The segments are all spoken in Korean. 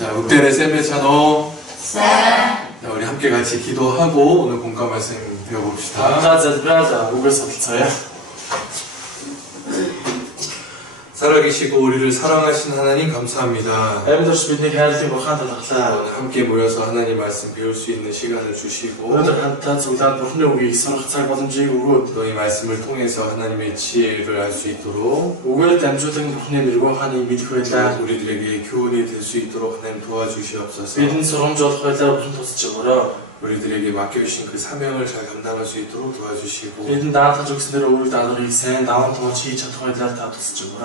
자, 읍델의 세메차노. 자, 우리 함께 같이 기도하고 오늘 본과 말씀 배워봅시다. 살아계시고 우리를 사랑하신 하나님 감사합니다. 오늘 함께 모여서 하나님 말씀 배울 수 있는 시간을 주시고 또 이 말씀을 통해서 하나님의 지혜를 알 수 있도록 우리들에게 교훈이 될 수 있도록 하나님 도와주시옵소서. 우리들에게 맡겨주신 그 사명을 잘 감당할 수 있도록 도와주시고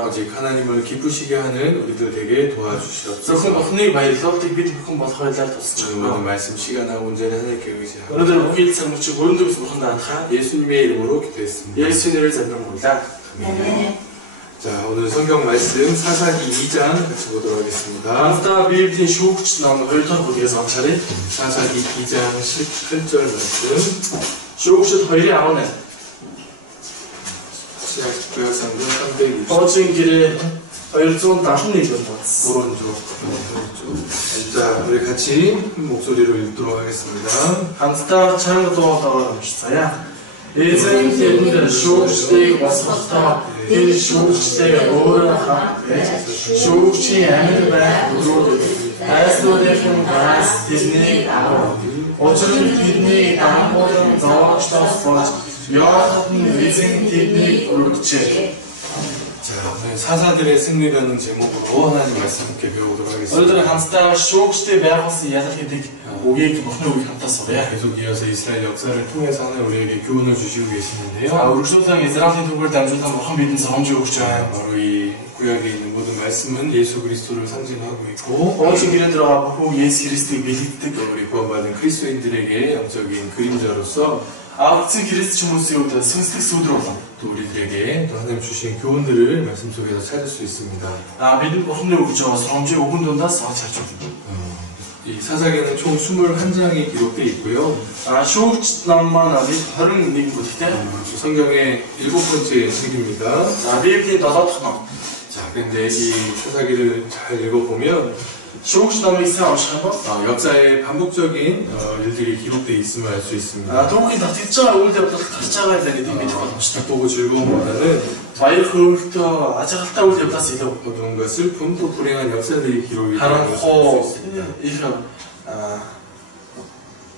오직 하나님을 기쁘시게 하는 우리들 되게 도와주시옵소서. 모든 말씀 시간하고 온전히 하나님께 의지하고 예수님의 이름으로 기도했습니다. 아멘. 자, 오늘 성경 말씀 사사기 2장 같이 보도록 하겠습니다. 사사기 2장 18절 말씀. 시작 구약성경 320. 오른쪽. 자, 우리 같이 목소리로 읽도록 하겠습니다. Эзэн тэдэнд шүүгчдийг босгохдоо тэр шүүгчдээ өөрөө хавтгай шүүгчийн амьд байх өрөөд айслуудын гаас тэрнийг авав. Учир нь тэдний дампуурын зоогчдоос болж Йоахатын эзэн тэднийг өргөжээ. 자, 오늘 사사들의 승리라는 제목으로 하나님 말씀 함께 배워보도록 하겠습니다. 오늘 함께 шүүгчдээ байх болсон ялал гэдэг үгийг Бурхны үг хамтаа сурья. 계속 이어서 이스라엘 역사를 통해서 하나님 우리에게 교훈을 주시고 계시는데요. үргэлжлүүлэн Израилийн түүхээр дамжуулан Бурхан бидэнд сургамжийг өгч байгаа. 바로 이 구약에 있는 모든 말씀은 예수 그리스도를 상징하고 있고 Оочин гэрэн 들어가 Бурхан Есүс Христийг бэлэгддэг. 우리 구원받은 그리스도인들에게 영적인 그림자로서 Авцын Христ хүмүүсийн үед сүнслэг сүлдэр болно. 또 우리들에게 또 하나님 주신 교훈들을 말씀 속에서 찾을 수 있습니다. Бидний Бурхны өгж байгаа сургамжийг үгэн дундаас олж харж байна. 이 사사기는 총 21장이 기록되어 있고요. шүүгч ном маань 21 бүлэгтэй. 성경의 7번째 책입니다. Библийн 7 дахь ном. 자, 근데 이 사사기를 잘 읽어보면 шүүгч номыг сайн унших юм бол 역사의 반복적인 일들이 기록되어 있음을 알 수 있습니다. түүхийн татгдж байгаа үйл явдал гарч байгаа гэдэг мэдэх боломжтой. 보고 즐거움보다는 баяр хөөрөлтөө ажиглалтай үйл явдлаас илүү 뭔가 슬픔 또 불행한 역사들이 기록이 되어 있습니다.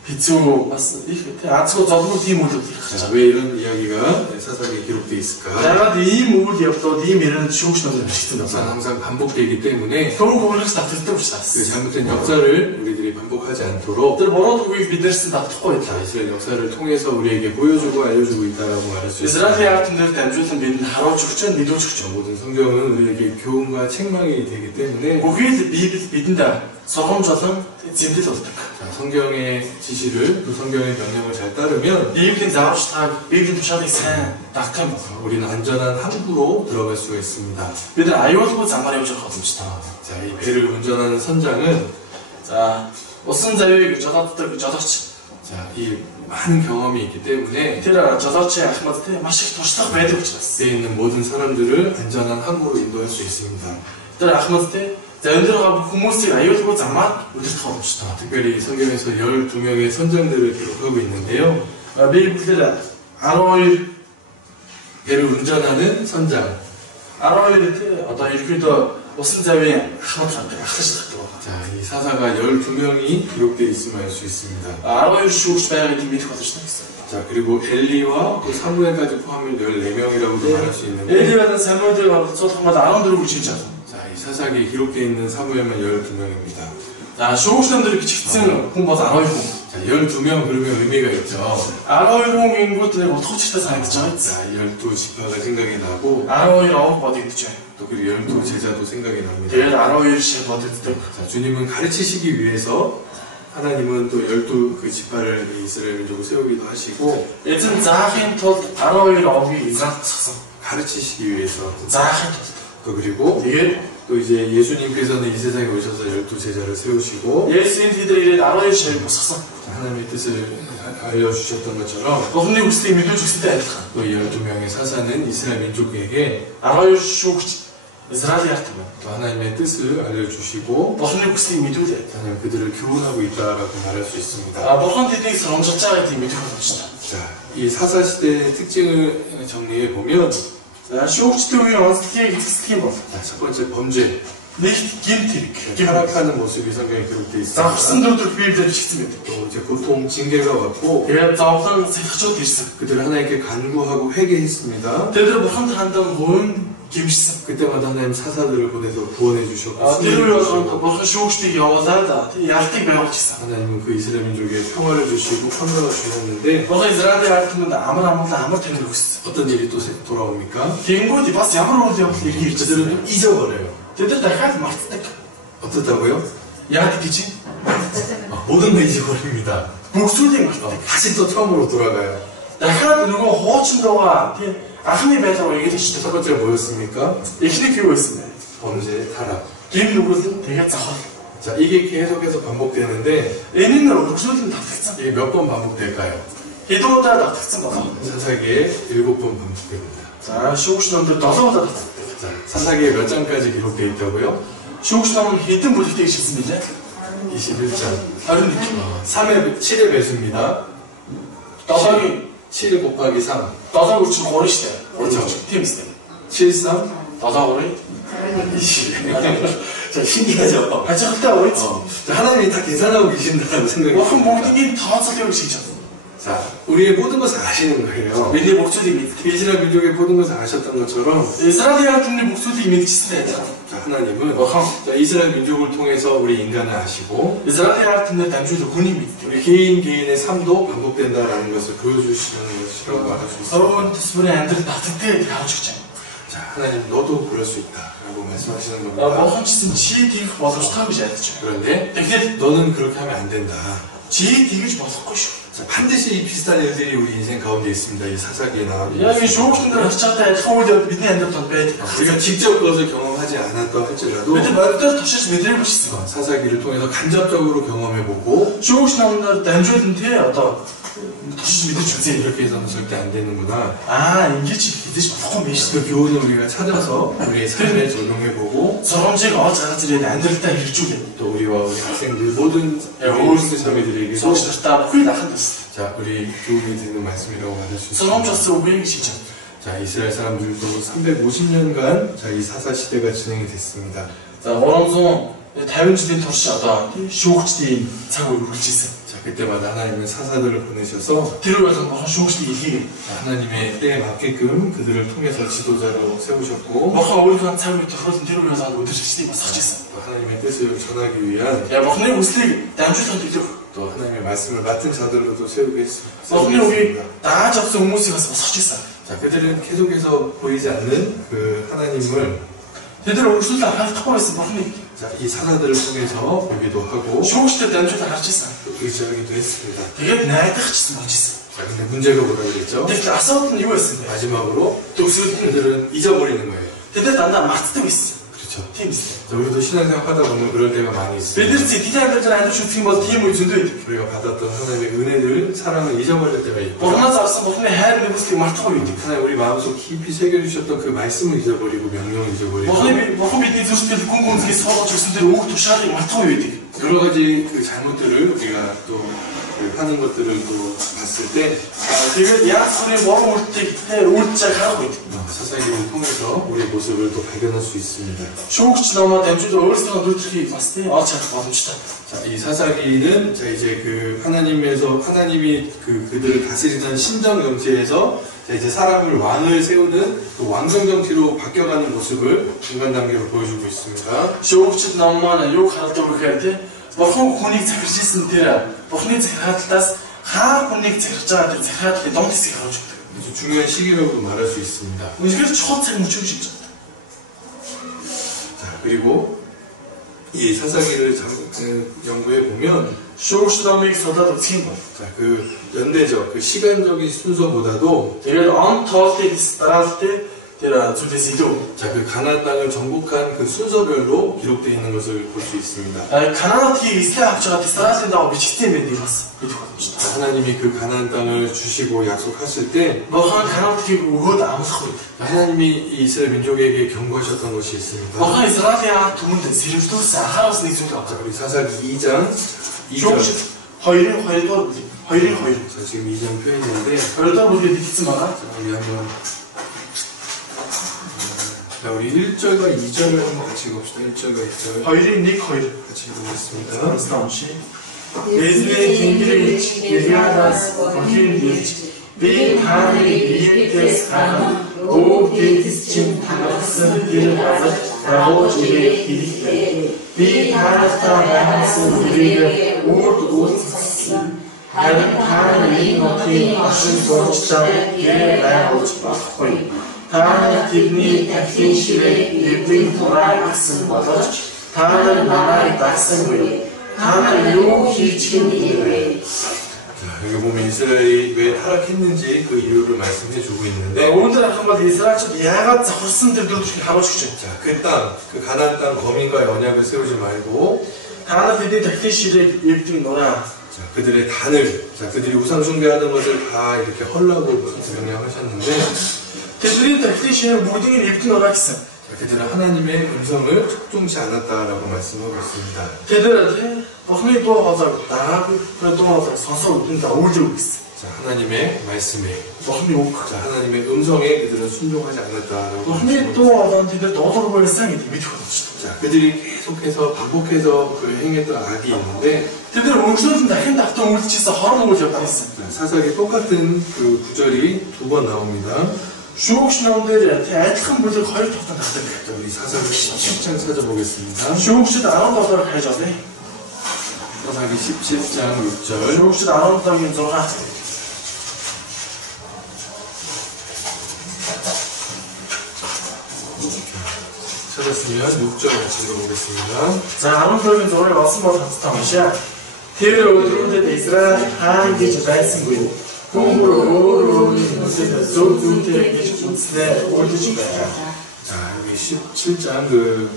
хэцүү бас их азгүй зовлон тийм үйл явдал гарч байгаа. 왜 이런 이야기가 사사기에 기록되어 있을까? ягаад ийм үйл явдлууд ийм ярина шүүгч номыг бичсэн бэ? 항상 반복되기 때문에 түүх өөрөөс татгалтай учраас 그 잘못된 역사를 우리들이 반복하지 않도록 тэр буруу үгийг биднээс татахгүй байлаа. 이스라엘 역사를 통해서 우리에게 보여주고 알려주고 있다라고 말할 수 있습니다. 이스라엘의 아픔들을 담주선 비는 하루ж өгч, мэдүүлж өгч. 모든 성경은 우리에게 교훈과 책망이 되기 때문에 бүгд Библи бидэнд сургамж болон зэмлэл болдог. 성경의 지시를 또 성경의 명령을 잘 따르면 Библийн зааварчилгааг, Библийн тушаалыг сайн дагах юм бол 우리는 안전한 항구로 들어갈 수가 있습니다. бид аюулгүй замаар явж явах боломжтой. 자, 이 배를 운전하는 선장은 우선 자유의 저다들 저다치. 자, 이 많은 경험이 있기 때문에 тэр 저다치의 ахмадтэй маш их туршлага байдаг учраас 배에 있는 모든 사람들을 안전한 항구로 인도할 수 있습니다. тэр ахмадтэй 자연들어가 хүмүүсийг аюулгүй замаар удирдах боломжтой. 특별히 성경에서 12명의 선장들을 기록하고 있는데요. Библиэр 12 배를 운전하는 선장. 12 одоо ерөөдөө усан завийн ахмад ахлаж тагдаг. 자, 이 사사가 12명이 기록되어 있음을 알 수 있습니다. 12 шүүгч байгааг мэдэх боломжтой гэсэн. 자, 그리고 엘리와 또 사무엘까지 포함하면 14명이라고도 말할 수 있는데 엘리와 사무엘을 합쳐서 14 гэж хэлж байгаа. 자, 이 사사기에 기록되어 있는 사무엘만 12명입니다. шүүгчдэр бичигдсэн хүн бол 12 хүн. 자, 12명 그러면 의미가 있죠. 12 хүн ингэнгүүт утгачлалтай санагдаж байгаа. 자, 12지파가 생각이 나고 12 ов бодогдож байна. 또 그리고 12 제자도 생각이 납니다. Тэгээд 12 шиг бодогддог. 자, 주님은 가르치시기 위해서 하나님은 또 12 그 지파를 이스라엘 민족을 세우기도 하시고 에전 заахын тулд 12 овыг Израиль тусгасан. 가르치시기 위해서 заахын тулд. 또 그리고 또 이제 예수님께서는 이 세상에 오셔서 12 제자를 세우시고 예수님 이들에게 12 шавь босгосон. 하나님의 뜻을 알려주셨던 것처럼 Бурхны үгсийг мэдүүлж өгсөнтэй адилхан. 또 이 12명의 사사는 이스라엘 민족에게 12 шүүгч Израиль яардаг байна. 또 하나님의 뜻을 알려주시고 Бурхны хүслийг мэдүүлээ. 하나님 그들을 교훈하고 있다라고 말할 수 있습니다. Бурхан тэднийг соромжилж байгаа гэдгийг мэдэх боломжтой. 자, 이 사사시대의 특징을 정리해 보면 Шүүгчдийн үеийн онцлогийг хэсгэх юм бол 첫 번째 범죄, нэгт гэмт хэрэг. 타락하는 모습이 성경에 기록되어 Завхсан 있습니다. өдрөг Библиэд бичсэн байдаг. 또 이제 고통, 징계가 왔고 Тэгээд зовлон сахичууд ирсэн. 그들을 하나님께 간구하고 회개했습니다. Тэд бурханд хандан хөвөн гимшсэн. 그때마다 하나님 사사들을 보내서 구원해 주셨고 Тэр үе болгонд бурхан шүүгчдийг явуулаад ялтыг байгуулж ирсэн. 하나님은 그 이스라엘 민족에 평화를 주시고 평화를 주셨는데 Бурхан Израилийн ард түмэнд амар тэнэр өгсөн. 어떤 일이 또 돌아옵니까? Тэнгүүд бас ямар үйл явдал ирэх ирж 그들은 잊어버려요. Тэд дахиад мартдаг. 어떻다고요? Яагаад гэж чинь? 모든 걸 잊어버립니다. Бүгсүүдийг мартдаг. 다시 또 처음으로 돌아가요. Дахиад нөгөө хуучин дуугаа тийм анхны байдлаар эргэлж 첫 번째 뭐였습니까? эхний юу байсан бэ? 범죄, 타락. Гим нүгэл тэгээд захал. 자, 이게 계속해서 반복되는데 Энэ нь бүгсүүдийн давтагдсан. 이게 몇 번 반복될까요? Хэдэн удаа давтагдсан болов? 사사기에 7번 반복됩니다. За шүүгч номдэр 7 удаа давтагдсан. 자, 사사기에 몇 장까지 기록되어 있다고요? Шүүгч ном хэдэн бүлэгтэй хэлсэн бэлээ? 21장. 21. 3의 7의 배수입니다. 7-гийн 7 곱하기 3. 7 үрч нь 3 штэ. 그렇죠. Тийм үстэй. 7, 3. 7-3. 자, 신기하죠? Ажиглалтай үйц. 자, 하나님이 다 계산하고 계신다는 생각이 Бурхан бүгдийг тооцоолыг хийж чадсан. 자, 우리의 모든 것을 아시는 거예요. Бидний бүгдийг мэддэг. 이스라엘 민족의 모든 것을 아셨던 것처럼 Израилийн ард түмний бүгдийг мэдчихсэн байж байгаа. 자, 하나님은 Бурхан 자, 이스라엘 민족을 통해서 우리 인간을 아시고 Израилийн ард түмнээ дамжуулан хүний мэддэг. 우리 개인의 삶도 반복된다라는 것을 보여주시는 것이라고 말할 수 있습니다. Сөргөн төсвөрийн амьдрал давтагддаг харуулж өгч байна. 자, 하나님 너도 그럴 수 있다라고 말씀하시는 겁니다. Бурхан ч гэсэн чи тэгэх боломжтой гэж айлж байна. 그런데 Тэгэхээр 너는 그렇게 하면 안 된다. чи тэгэж болохгүй шүү. 자, 반드시 이 비슷한 일들이 우리 인생 가운데 있습니다. 이 사사기에 나오고 Яг энэ 있습니다. шүүгчдэр харчаатай адилхан үйл явдал бидний амьдралд байдаг. 우리가 직접 그것을 경험하지 않았다 할지라도 Бид боддоор туршиж мэдрээгүй шсэн. 사사기를 통해서 간접적으로 경험해보고 Шүүгч номноор дамжуулан тий одоо туршиж мэдэрч үзье. 이렇게 해서는 절대 안 되는구나. Ингэж хийдэж болохгүй юм шүү. 그 교훈을 우리가 찾아서 우리의 삶에 적용해보고 Сургамжийг олж гаргаж ирээд амьдралдаа хэрэгжүүлээ. 또 우리와 우리 학생들 모든 우리 자매들에게도 Сууч нартаа бүхий дахин тус. 자, 우리 교훈이 되는 말씀이라고 말할 수 있습니다. Сургамж болсон үгийг хийж байна. 자, 이스라엘 사람들도 350년간 자, 이 사사 시대가 진행이 됐습니다. За 350 жилийн турш одоо шүүгчдийн цаг үе үргэлжилсэн. 자, 그때마다 하나님은 사사들을 보내셔서 Тэр үеийн бурхан шүүгчдийг илгэе. 하나님의 때에 맞게끔 그들을 통해서 지도자로 세우셨고 Бурхан өөрийнхөө цаг үе тохиолдсон тэр үеийн өдөржигчдийг бас авч ирсэн. 또 하나님의 뜻을 전하기 위한 Я бурханы хүслийг дамжуулахад төлөв. 또 하나님의 말씀을 맡은 자들로도 세우게 Бурханы үгийг 했습니다. дааж авсан хүмүүсийг бас авч ирсэн. 자, 그들은 계속해서 보이지 않는 그 하나님을 Тэд нар өрсөлдөө харахгүй байсан бурханы 자, 이 사사들을 통해서 보기도 하고 шүүгчдэд дамжуулан харж ирсэн. 의지하기도 했습니다. Тэгээд найдахчсан болж ирсэн. 자, 근데 문제가 뭐라고 그랬죠? Тэгэхээр асуудал нь юу байсан бэ? 마지막으로 Төгсгөл нь 그들은 잊어버리는 거예요. тэд нар дандаа мартдаг байсан. 그렇죠. Тийм ээ. 자, 우리도 신앙생활 하다 보면 그럴 때가 많이 Бид 있어요. нар сэтгэлийн амьдралаар амьдарч үзэх юм бол тийм үе зөндөө байдаг. 우리가 받았던 하나님의 은혜들, 사랑을 잊어버릴 때가 있고 Бурханаас авсан бурханы хайр нэгүслийг мартахгүй байдаг. 하나님 우리 마음속 깊이 새겨주셨던 그 말씀을 잊어버리고 명령을 잊어버리고 Бурхан бидний зүрхсэтгэл гүн гүнзгий суулгаж өгсөн тэр үг тушаалыг мартахгүй байдаг. 여러 가지 그 잘못들을 우리가 또 하는 것들을 또 봤을 때 Тэгээд яаж бүрийн буруу үйлдэлийг үйлдэж харах үед 사사기를 통해서 우리의 모습을 또 발견할 수 있습니다. шүүгч номоо дамжуулан өөрсдөө үйлдэлийг бас тийм олж харах боломжтой. 자, 이 사사기는 자 이제 그 하나님이 그들을 다스리던 신정 정치에서 자 이제 사람을 왕을 세우는 그 왕정 정치로 바뀌어가는 모습을 중간 단계로 보여주고 있습니다. Шүүгчд ном маань юу харалдаг вэ гэхээр тийм бурхан хүнийг захирчсэн тэр бурханы захиргаалтаас хаа хүнийг захирч байгаа тэр захиргааллын дунд хэсгийг харуулж өгдөг. 아주 중요한 시기라고도 말할 수 있습니다. Үнэхээр чухал цаг мөчөө гэж байна. 자, 그리고 이 사사기를 연구해 보면 Шүүгч номыг судалж үзэх юм бол 자, 그 연대적 그 시간적인 순서보다도 тэгээд он тоолтыг дараалт тэр зүйлээс илүү. 자, 그 가나안 땅을 정복한 그 순서별로 기록되어 있는 것을 볼 수 있습니다. Канаадыг эслээ авч байгаа Израилийн дагуу бичигдсэн байдаг бас мэдэх боломжтой. 자, 하나님이 그 가나안 땅을 주시고 약속하실 때 Бурхан Канаадыг өгөөд амлах үед 하나님이 이스라엘 민족에게 경고하셨던 것이 있습니다. Бурхан Израилийн ард түмэнд сэрэмжлүүлсэн анхаараас нэг зүйл 자, авдаг. 우리 사사기 2장 2절. 2-ын 2-р 2-ын 2. 자, 지금 2장 표현인데 2-р бүлгээр бичсэн байгаа. 자, 우리 한번 자, 우리 1절과 2절을 한번 같이 읽읍시다. 1절과 2절 2-ын 1 2. 같이 읽겠습니다. Стамши. Эзний тэнгэрийн Гилиадаас Бурхын ирж би таныг Египтээс гарган өвөг дэвсчин танагсан тэр газар дагууж ирэх хэрэгтэй. Би танартаа байгуулсан үрийг үрд үүсгэсэн. Харин та энэ нутгийн ашиг зурчдаа гэрээ байгуулж болохгүй. Та тэрний тахлын ширээ эвдэн тураа гасан боловч та нар намайг дагсангүй. 자, 여기 보면 이스라엘이 왜 타락했는지 그 이유를 말씀해 주고 있는데 오늘 한번 이스라엘처럼 야가 zavırsın 들들듯이 하고 싶죠. 자, 그 땅, 그 가나안 땅 거민과 언약을 세우지 말고 다나 그들이 닭대실에 입든 노라. 자, 그들의 단을, 자, 그들이 우상 숭배하던 것을 다 이렇게 헐라고 명령하셨는데 그들이 닭대실에 모든 입든 노라 했어. 그들은 하나님의 음성을 촉종치 않았다라고 말씀하고 있습니다. 그들한테 бурхны дуу хоолойг дагаад 그 дуу хоолойг сонсоод үдэндээ үйлдэл өгсөн. 자, 하나님의 말씀에, бурхны үг. 자, 하나님의 음성에 그들은 순종하지 않았다라고. бурхны дуу хоолойд тэд дуулуургүй байсан гэдэг мэдэх боломжтой. 자, 그들이 계속해서 반복해서 그 행했던 악이 있는데 тэд өмчлөлтөнд дахин давтан үйлчлсэн хорон үйл явдал 있어. 사사기 똑같은 그 구절이 두 번 나옵니다. Шүүгч номдэр адилхан бүлэг хоёр тогтоод тавьдаг. 자, 우리 사사기 17장 찾아보겠습니다. Шүүгчд 17-оор хайж авъя. 사사기 17장 6절. Шүүгчд 17-гийн 6. 찾았으면 6절 같이 읽어보겠습니다. За 17-гийн 6-ыг олсон бол хамтдаа уншаа. Тэр өдрүүдэд Израиль хаан гэж байсангүй. Хүмүүр өөрөөрийн нүдэд зөв зүйтэй гэж үзснээр үлдэж байна. 자, 여기 17장 그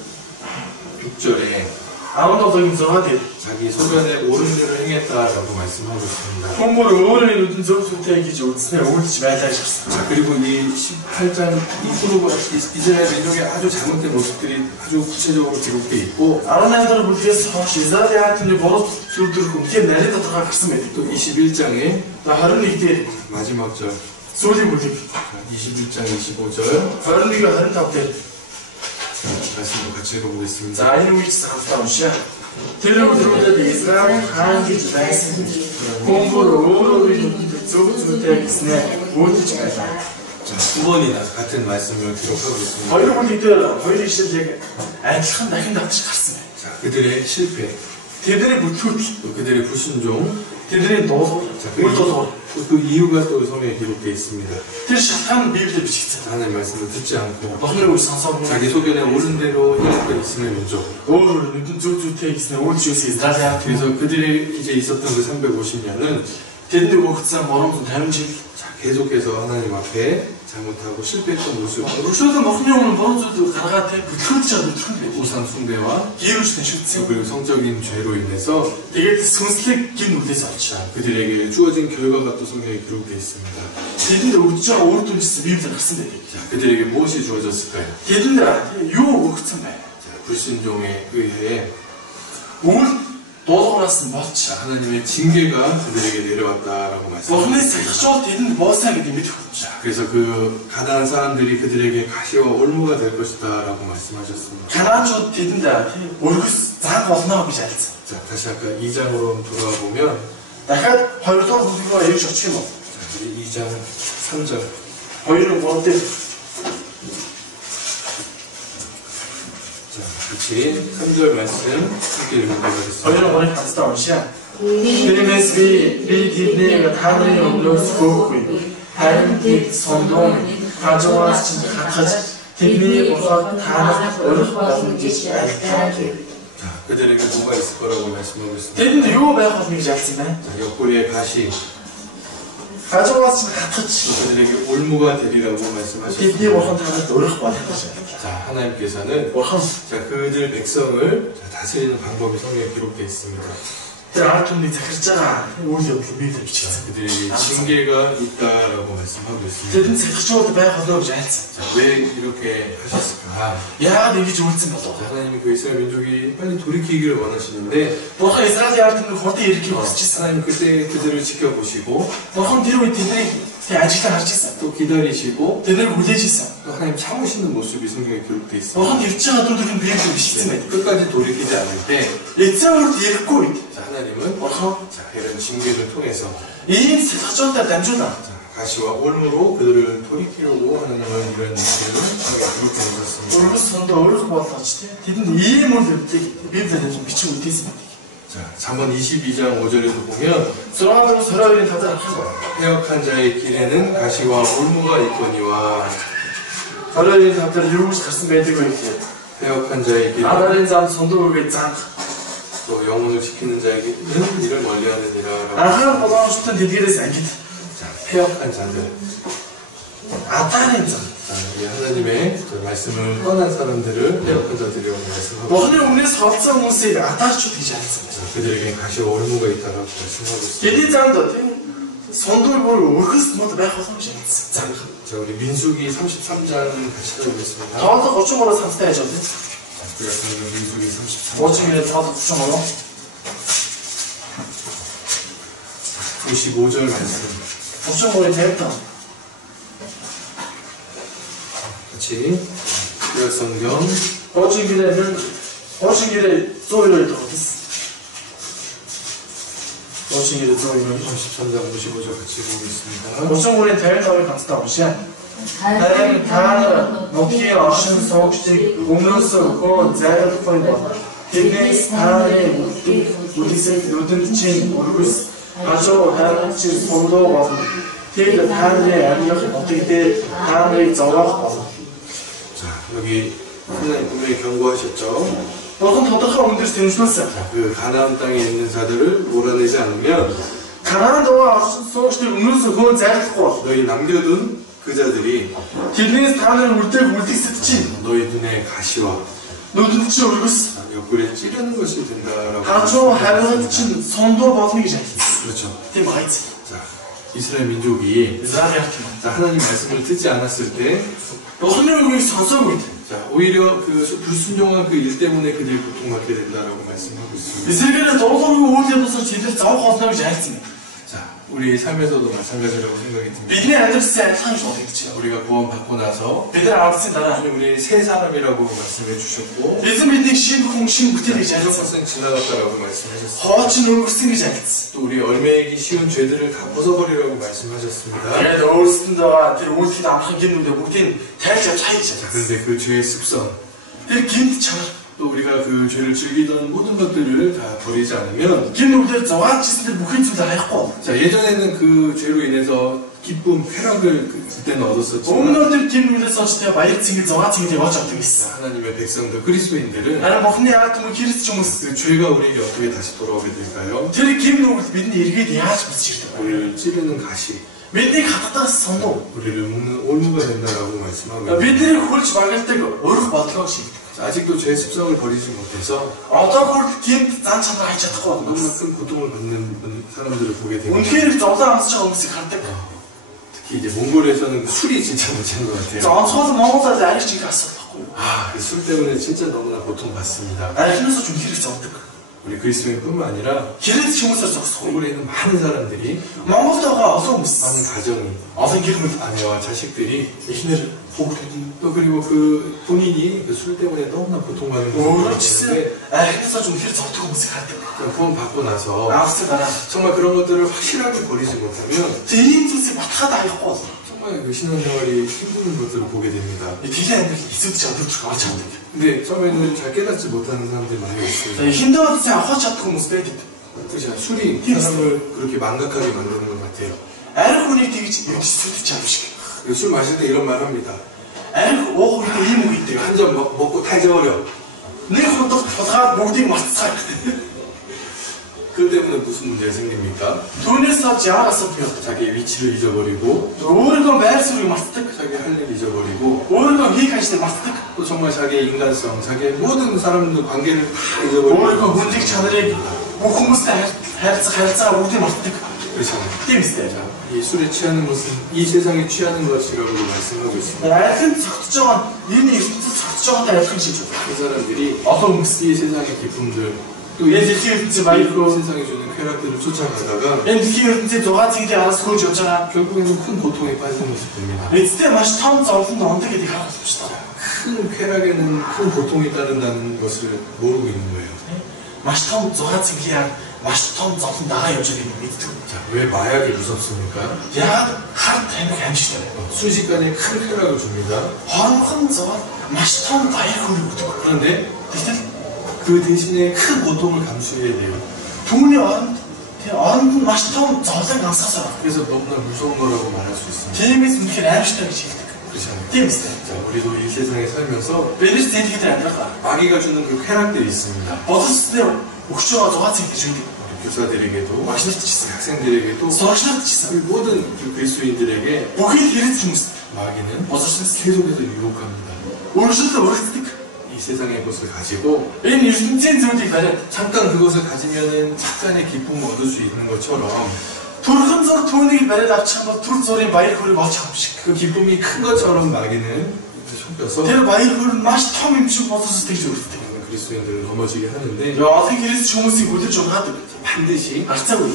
6절에 17-гийн 6-д 자기 소변에 옳은 대로 행했다라고 말씀하고 있습니다. Хүмүүр өөрөөрийн нүдэд зөв зүйтэй гэж үзснээр үлдэж байлаа гэж хэлсэн. 자, 그리고 이 18장 이후로 이스라엘 민족의 아주 잘못된 모습들이 아주 구체적으로 기록되어 있고 18-р бүлгээс хойш Израиль яатны буруу зүйл들 үнхээр нарийн тодорхой гарсан байдаг. 또 21장에 21-д 마지막 절 сүүлийн бүлэг 21장 25절 21-25-д 말씀도 같이 읽어보겠습니다. За энэ үеч хамтдаа уншаа. Тэр өдрүүдэд Израиль хаан гэж байсан. Хүмүүр өөрөөрийн нүдэд зөв зүйтэй гэснээр үлдэж байлаа. 자, 두 번이나 같은 말씀을 기록하고 있습니다. Хоёр бүлэг дээр хоёр ишлэл яг адилхан дахин давтаж гарсан байна. 자, 그들의 실패, Тэдний бүтлгүүтэл, 또 그들의 불순종, тэдний дуулуур, үл дуулуур. 그 이유가 또 성경에 기록되어 있습니다. Тэр шалтгаан Библиэд бичигдсэн. 하나님 말씀을 듣지 않고 Бурхны үг сонсоогүй. 자기 소견에 옳은 대로 행했던 이스라엘 민족. Өөр нүдэн зөв зүйтэй гэснээр үлдэж юусэн Израиль яа. 그래서 그들이 이제 있었던 그 350년은 Тэдний өгөгдсөн 350 жил 계속해서 하나님 앞에 잘못하고 실패했던 모습, өршөөлөн Бурхны өмнө буруу зүйл гаргаад тэ бүтлгүүлж байгаа бүтлгүүл байдаг. 우상 숭배와 Гэрүүч нэшүтсэн. 그리고 성적인 죄로 인해서 Тэгээд сүнслэг гин үлээс олж. 그들에게 주어진 결과가 또 성경에 기록되어 있습니다. Тэдэнд өгдөж байгаа үр дүнс Библиэд гарсан байдаг. 자, 그들에게 무엇이 주어졌을까요? Тэдэнд юу өгөгдсөн бэ? 자, 불순종에 의해 Үл дуулуураас нь болж 자, 하나님의 징계가 그들에게 내려왔다라고 Бурхны 말씀하셨습니다. сахилчуул тэдэнд буусан гэдэг мэдэх боломжтой. 그래서 그 가나안 사람들이 그들에게 가시와 올무가 될 것이다라고 말씀하셨습니다. Канаачууд тэдэнд өргөс зан болно гэж альцсан. 자, 다시 아까 2장으로 돌아와 보면 Дахиад 2 дугаар бүлгөө ирж очих юм уу? 자, 2장 3절 2-3 дээр 자, 같이 3절 말씀 함께 읽어보도록 하겠습니다. 2-3-ыг хамтдаа уншаа. Тиймээс би тэднийг таны өмнөөс хөөхгүй. Харин тэд сондон хажуугаас чинь хатгаж тэдний бурхад танах өрөх болно гэж айлтгав. 자, 그들에게 뭐가 있을 거라고 말씀하고 있습니다. Тэдэнд юу байх болно гэж альцсан байна? 자, 옆구리에 가시, 가져왔으면 같았지. 그들에게 올무가 되리라고 네 말씀하셨습니다. 월한 다음에 노력 많이 해보자. 자, 하나님께서는 월한. 자, 그들 백성을 다스리는 방법이 성경에 기록되어 있습니다. 아톰이 자글자가 우리 옆에 믿을 자, 지. 그들에게 징계가 있다라고 말씀하고 있습니다. 쟤는 자글자가 배 가져오지 않지. 자, 왜 이렇게 하셨을까? 야, 내게 좋을지 몰라. 자, 하나님이 그 이스라엘 민족이 빨리 돌이키기를 원하시는데 뭐가 이스라엘 같은 거 그때 이렇게 없었지. 하나님 그때 그들을 지켜보시고 뭐가 뒤로 있더니 아직도 할지. 또 기다리시고 대들 못해지어. 또 하나님 참으시는 모습이 성경에 기록되어 있습니다. 뭐가 일자가 또 들은 배에 시스템에. 끝까지 돌이키지 않을 때 일자로 뒤에고 있대. 자, 하나님은 뭐가 자, 이런 징계를 통해서 이 사정다 단주다. 자, 가시와 올무로 그들을 돌이키려고 하나님은 이런 일을 기록해 놓으셨습니다. 오늘 선도 어려울 것 같아. 진짜. 대든 이 물들 비비들 좀 미치고 있습니다. 자, 잠언 22장 5절에도 보면 서로하고 서로에게 다들 하고. 패역한 자의 길에는 가시와 올무가 있거니와 서로에게 다들 이루고서 가슴 매들고 있게. 패역한 자의 길에는 나다른 자는 선도를 짠. 또 영혼을 지키는 자에게는 이를 멀리하느니라. 아하는 보다 좋던 대디에서 안기다. 자, 패역한 자들. 아따는 자. 자, 우리 하나님의 말씀을 떠난 사람들을 패역한 자들이라고 말씀하고 너는 우리 사업자 모습이 아따르쳐 되지 않습니다. 자, 그들에게 가시와 올무가 있다라고 말씀하고 있습니다. 대디장도 선도를 보고 얼굴 모두 매 허성지 않습니다. 자, 우리 민수기 33장 같이 가보겠습니다. 다와도 거쳐보러 삼스타야죠. 우리가 보는 민수기 33장 어쩌면 다와도 구청으로 95절 말씀 구청으로 됐다. 같이 구약 성경 어친길에 쪼이를 더 했어. 어친길에 쪼이를 33장 55절 같이 보겠습니다. 어청으로 대회다을 갔다 오시야. 하나님 다는 먹기에 어신 소식직 오면서 그 자를 보이고 대개 하나님의 우리를 요든친 우르스 가져 하나님 손도 와서 대개 하나님의 안녕 어떻게 돼 하나님의 저와 자, 여기 하나님 분명히 경고하셨죠. 너는 더더가 온들 된줄었어. 자, 그 가나안 땅에 있는 자들을 몰아내지 않으면 가난한 너와 소식직 오면서 그 자를 보고 너희 남겨둔 그 자들이 대개 하나님을 울때 쓰지 너희 눈에 가시와 너든지 우르스 옆구리에 찌르는 것이 된다라고 가져 하나님 친 손도 벗는 게 잘. 그렇죠. 대 마이츠. 자, 이스라엘 민족이 이스라엘 같은 자, 하나님 말씀을 듣지 않았을 때 너는 왜 상상을 해? 자, 오히려 그 불순종한 그 일 때문에 그들이 고통받게 된다라고 말씀하고 있습니다. 이스라엘은 너도 어디에서 제대로 싸우고 왔다고 잘했습니다. 자, 우리 삶에서도 마찬가지라고 생각이 듭니다. 비드네 안들스에 상식 어떻겠지? 자, 우리가 구원받고 나서 비드네 알았습니다. 하나님 우리 새 사람이라고 말씀해 주셨고 예수님이 신부공 부태되지 이런 않았어. 것은 지나갔다라고 말씀하셨습니다. 허친 얼굴 쓰기지 않았어. 또 우리 얼매이기 쉬운 죄들을 다 벗어버리라고 말씀하셨습니다. 그래도 어렸습니다. 들 올티 남한 겠는데 못된 대자 차이지. 자, 그런데 그 죄의 습성 들 김 차. 또 우리가 그 죄를 즐기던 모든 것들을 다 버리지 않으면 김놈들 저한 짓을 묵힌 줄다 했고. 자, 예전에는 그 죄로 인해서 기쁨, 쾌락을 그때는 얻었었지만 오늘들 김놈들 썼을 때 마이크 칭을 저한 칭을 어쩌고 있어. 하나님의 백성들, 그리스도인들은 나는 뭐 근데 아무튼 기르스 좀 그 죄가 우리에게 어떻게 다시 돌아오게 될까요? 들이 김놈을 믿는 일이 돼야지 미치겠다. 우리를 찌르는 가시, 믿는 갖다 선도. 우리를 묶는 올무가 된다라고 말씀하고 있습니다. 믿는 홀치 막을 때가 어렵고 맞다고 시. 자, 아직도 죄 습성을 버리지 못해서 어떤 걸 김 짠찬을 하지 않고 너무나 큰 고통을 받는 사람들을 보게 됩니다. 운기를 저다 안 쓰자 음식 할 때. 특히 이제 몽골에서는 그 술이 진짜 문제인 것 같아요. 저 서서 먹어서 알지 갔었다고. 아, 그 술 때문에 진짜 너무나 고통받습니다. 알면서 좀 길을 줬다. 우리 그리스도인뿐만 아니라 길을 치면서 줬어. 몽골에 있는 많은 사람들이 먹었다가 어서 많은 오면서. 가정이 어서 길을 아내와 자식들이 힘을 보고 되니. 또 그리고 그 본인이 그 술 때문에 너무나 고통받는 것을 그렇지. 보는데 알면서 좀 길을 줬다고 음식 할 때. 구원 받고 나서 아무튼 정말 그런 것들을 확실하게 버리지 못하면 뒤임짓을 막하다 했고. 정말 그 신앙생활이 힘든 것들을 보게 됩니다. 이 뒤에는 있을지 않을 줄 알지 않는데. 근데 처음에는 잘 깨닫지 못하는 사람들이 많이 있습니다. 힘들어도 잘 허착하고 무슨 빼야 돼. 그죠? 술이 사람을 그렇게 망각하게 만드는 것 같아요. 알코올이 되겠지. 여기 술 듣지 않으시게. 술 마실 때 이런 말 합니다. 알코올 이때 이목이 있대요. 한 잔 먹고 탈져버려. 내가 또 보다가 목이 맞다. 그것 때문에 때문에 무슨 문제가 생깁니까? түүнээс олж ямар асуудал бий? 자기의 위치를 잊어버리고 өөрийнхөө байр суурийг мартдаг. 자기 할 일 잊어버리고 өөрийнхөө хийх ажлыг мартдаг. 또 정말 자기의 인간성, 자기의 모든 사람들 관계를 다 잊어버리고 өөрийнхөө хүндрэх чанарыг бүх хүмүүстэй харилцаа бүгдийг мартдаг. 그렇잖아요. Тийм үстэй. 자, 이 술에 취하는 것은 이 세상에 취하는 것이라고 말씀하고 있습니다. Архин цогтж байгаа нь энэ ертөнцид цогтж байгаатай адилхан шиг байна. 이 사람들이 Одоо хүмүүс 이 세상의 기쁨들 또 이 энэ дэлхийн ертөнцийн баяргүй 세상이 주는 쾌락들을 쫓아가다가 энэ дэлхийн ертөнцийн зугаа цэгдийн араас хөөж явж байгаа. 결국에는 큰 고통에 빠지는 것을 봅니다. Эцэстээ маш том зовлонд ондог гэдгийг харах боломжтой. 큰 쾌락에는 큰 고통이 따른다는 것을 모르고 있는 거예요. Маш том зугаа цэглэе маш том зовлон дагаа явж байгааг мэддэг. 자, 왜 마약이 무섭습니까? Яг хар тамиг амжигтай. 순식간에 큰 쾌락을 줍니다. Хоромхон зугаа маш том баяр хөөр өгдөг. 그런데 Тэгтэл 그 대신에 큰 고통을 감수해야 돼요. түүний оронд нь маш том зовлон амсгасаа. 그래서 너무나 무서운 거라고 말할 수 있습니다. Тиймээс үнэхээр аимшигтай гэж хэлдэг. 그렇잖아요. Тийм үстэй. 자, 우리도 이 세상에 살면서 Бид зэнтгэд амьдрах. 마귀가 주는 그 쾌락들이 있습니다. Бодолцтой өгч байгаа зугаа цэгдэж байдаг. 교사들에게도 Багш нарт ч гэсэн, 학생들에게도 сурагч нарт ч гэсэн, 그 모든 그 그리스도인들에게 бүхэл хэрэгц хүмүүс 마귀는 босорчноос 계속해서 유혹합니다. өөрчлөлтөд өргөддөг. 이 세상의 것을 가지고 Энэ ертөнцийн зүйлийг бариад 잠깐 그것을 가지면은 잠깐의 기쁨을 얻을 수 있는 것처럼 төрхөн зур түүнийг бариад авчих юм бол түр зургийн баяр хөөргийг олж авах шиг. 그 기쁨이 큰 것처럼 마귀는 속여서 Тэр баяр хөөр нь маш том юм шиг бодож тэгж өргөддөг. 그리스도인들을 넘어지게 하는데 Олон христч хүмүүсийг үлдэж угаадаг. 반드시 гарцаагүй.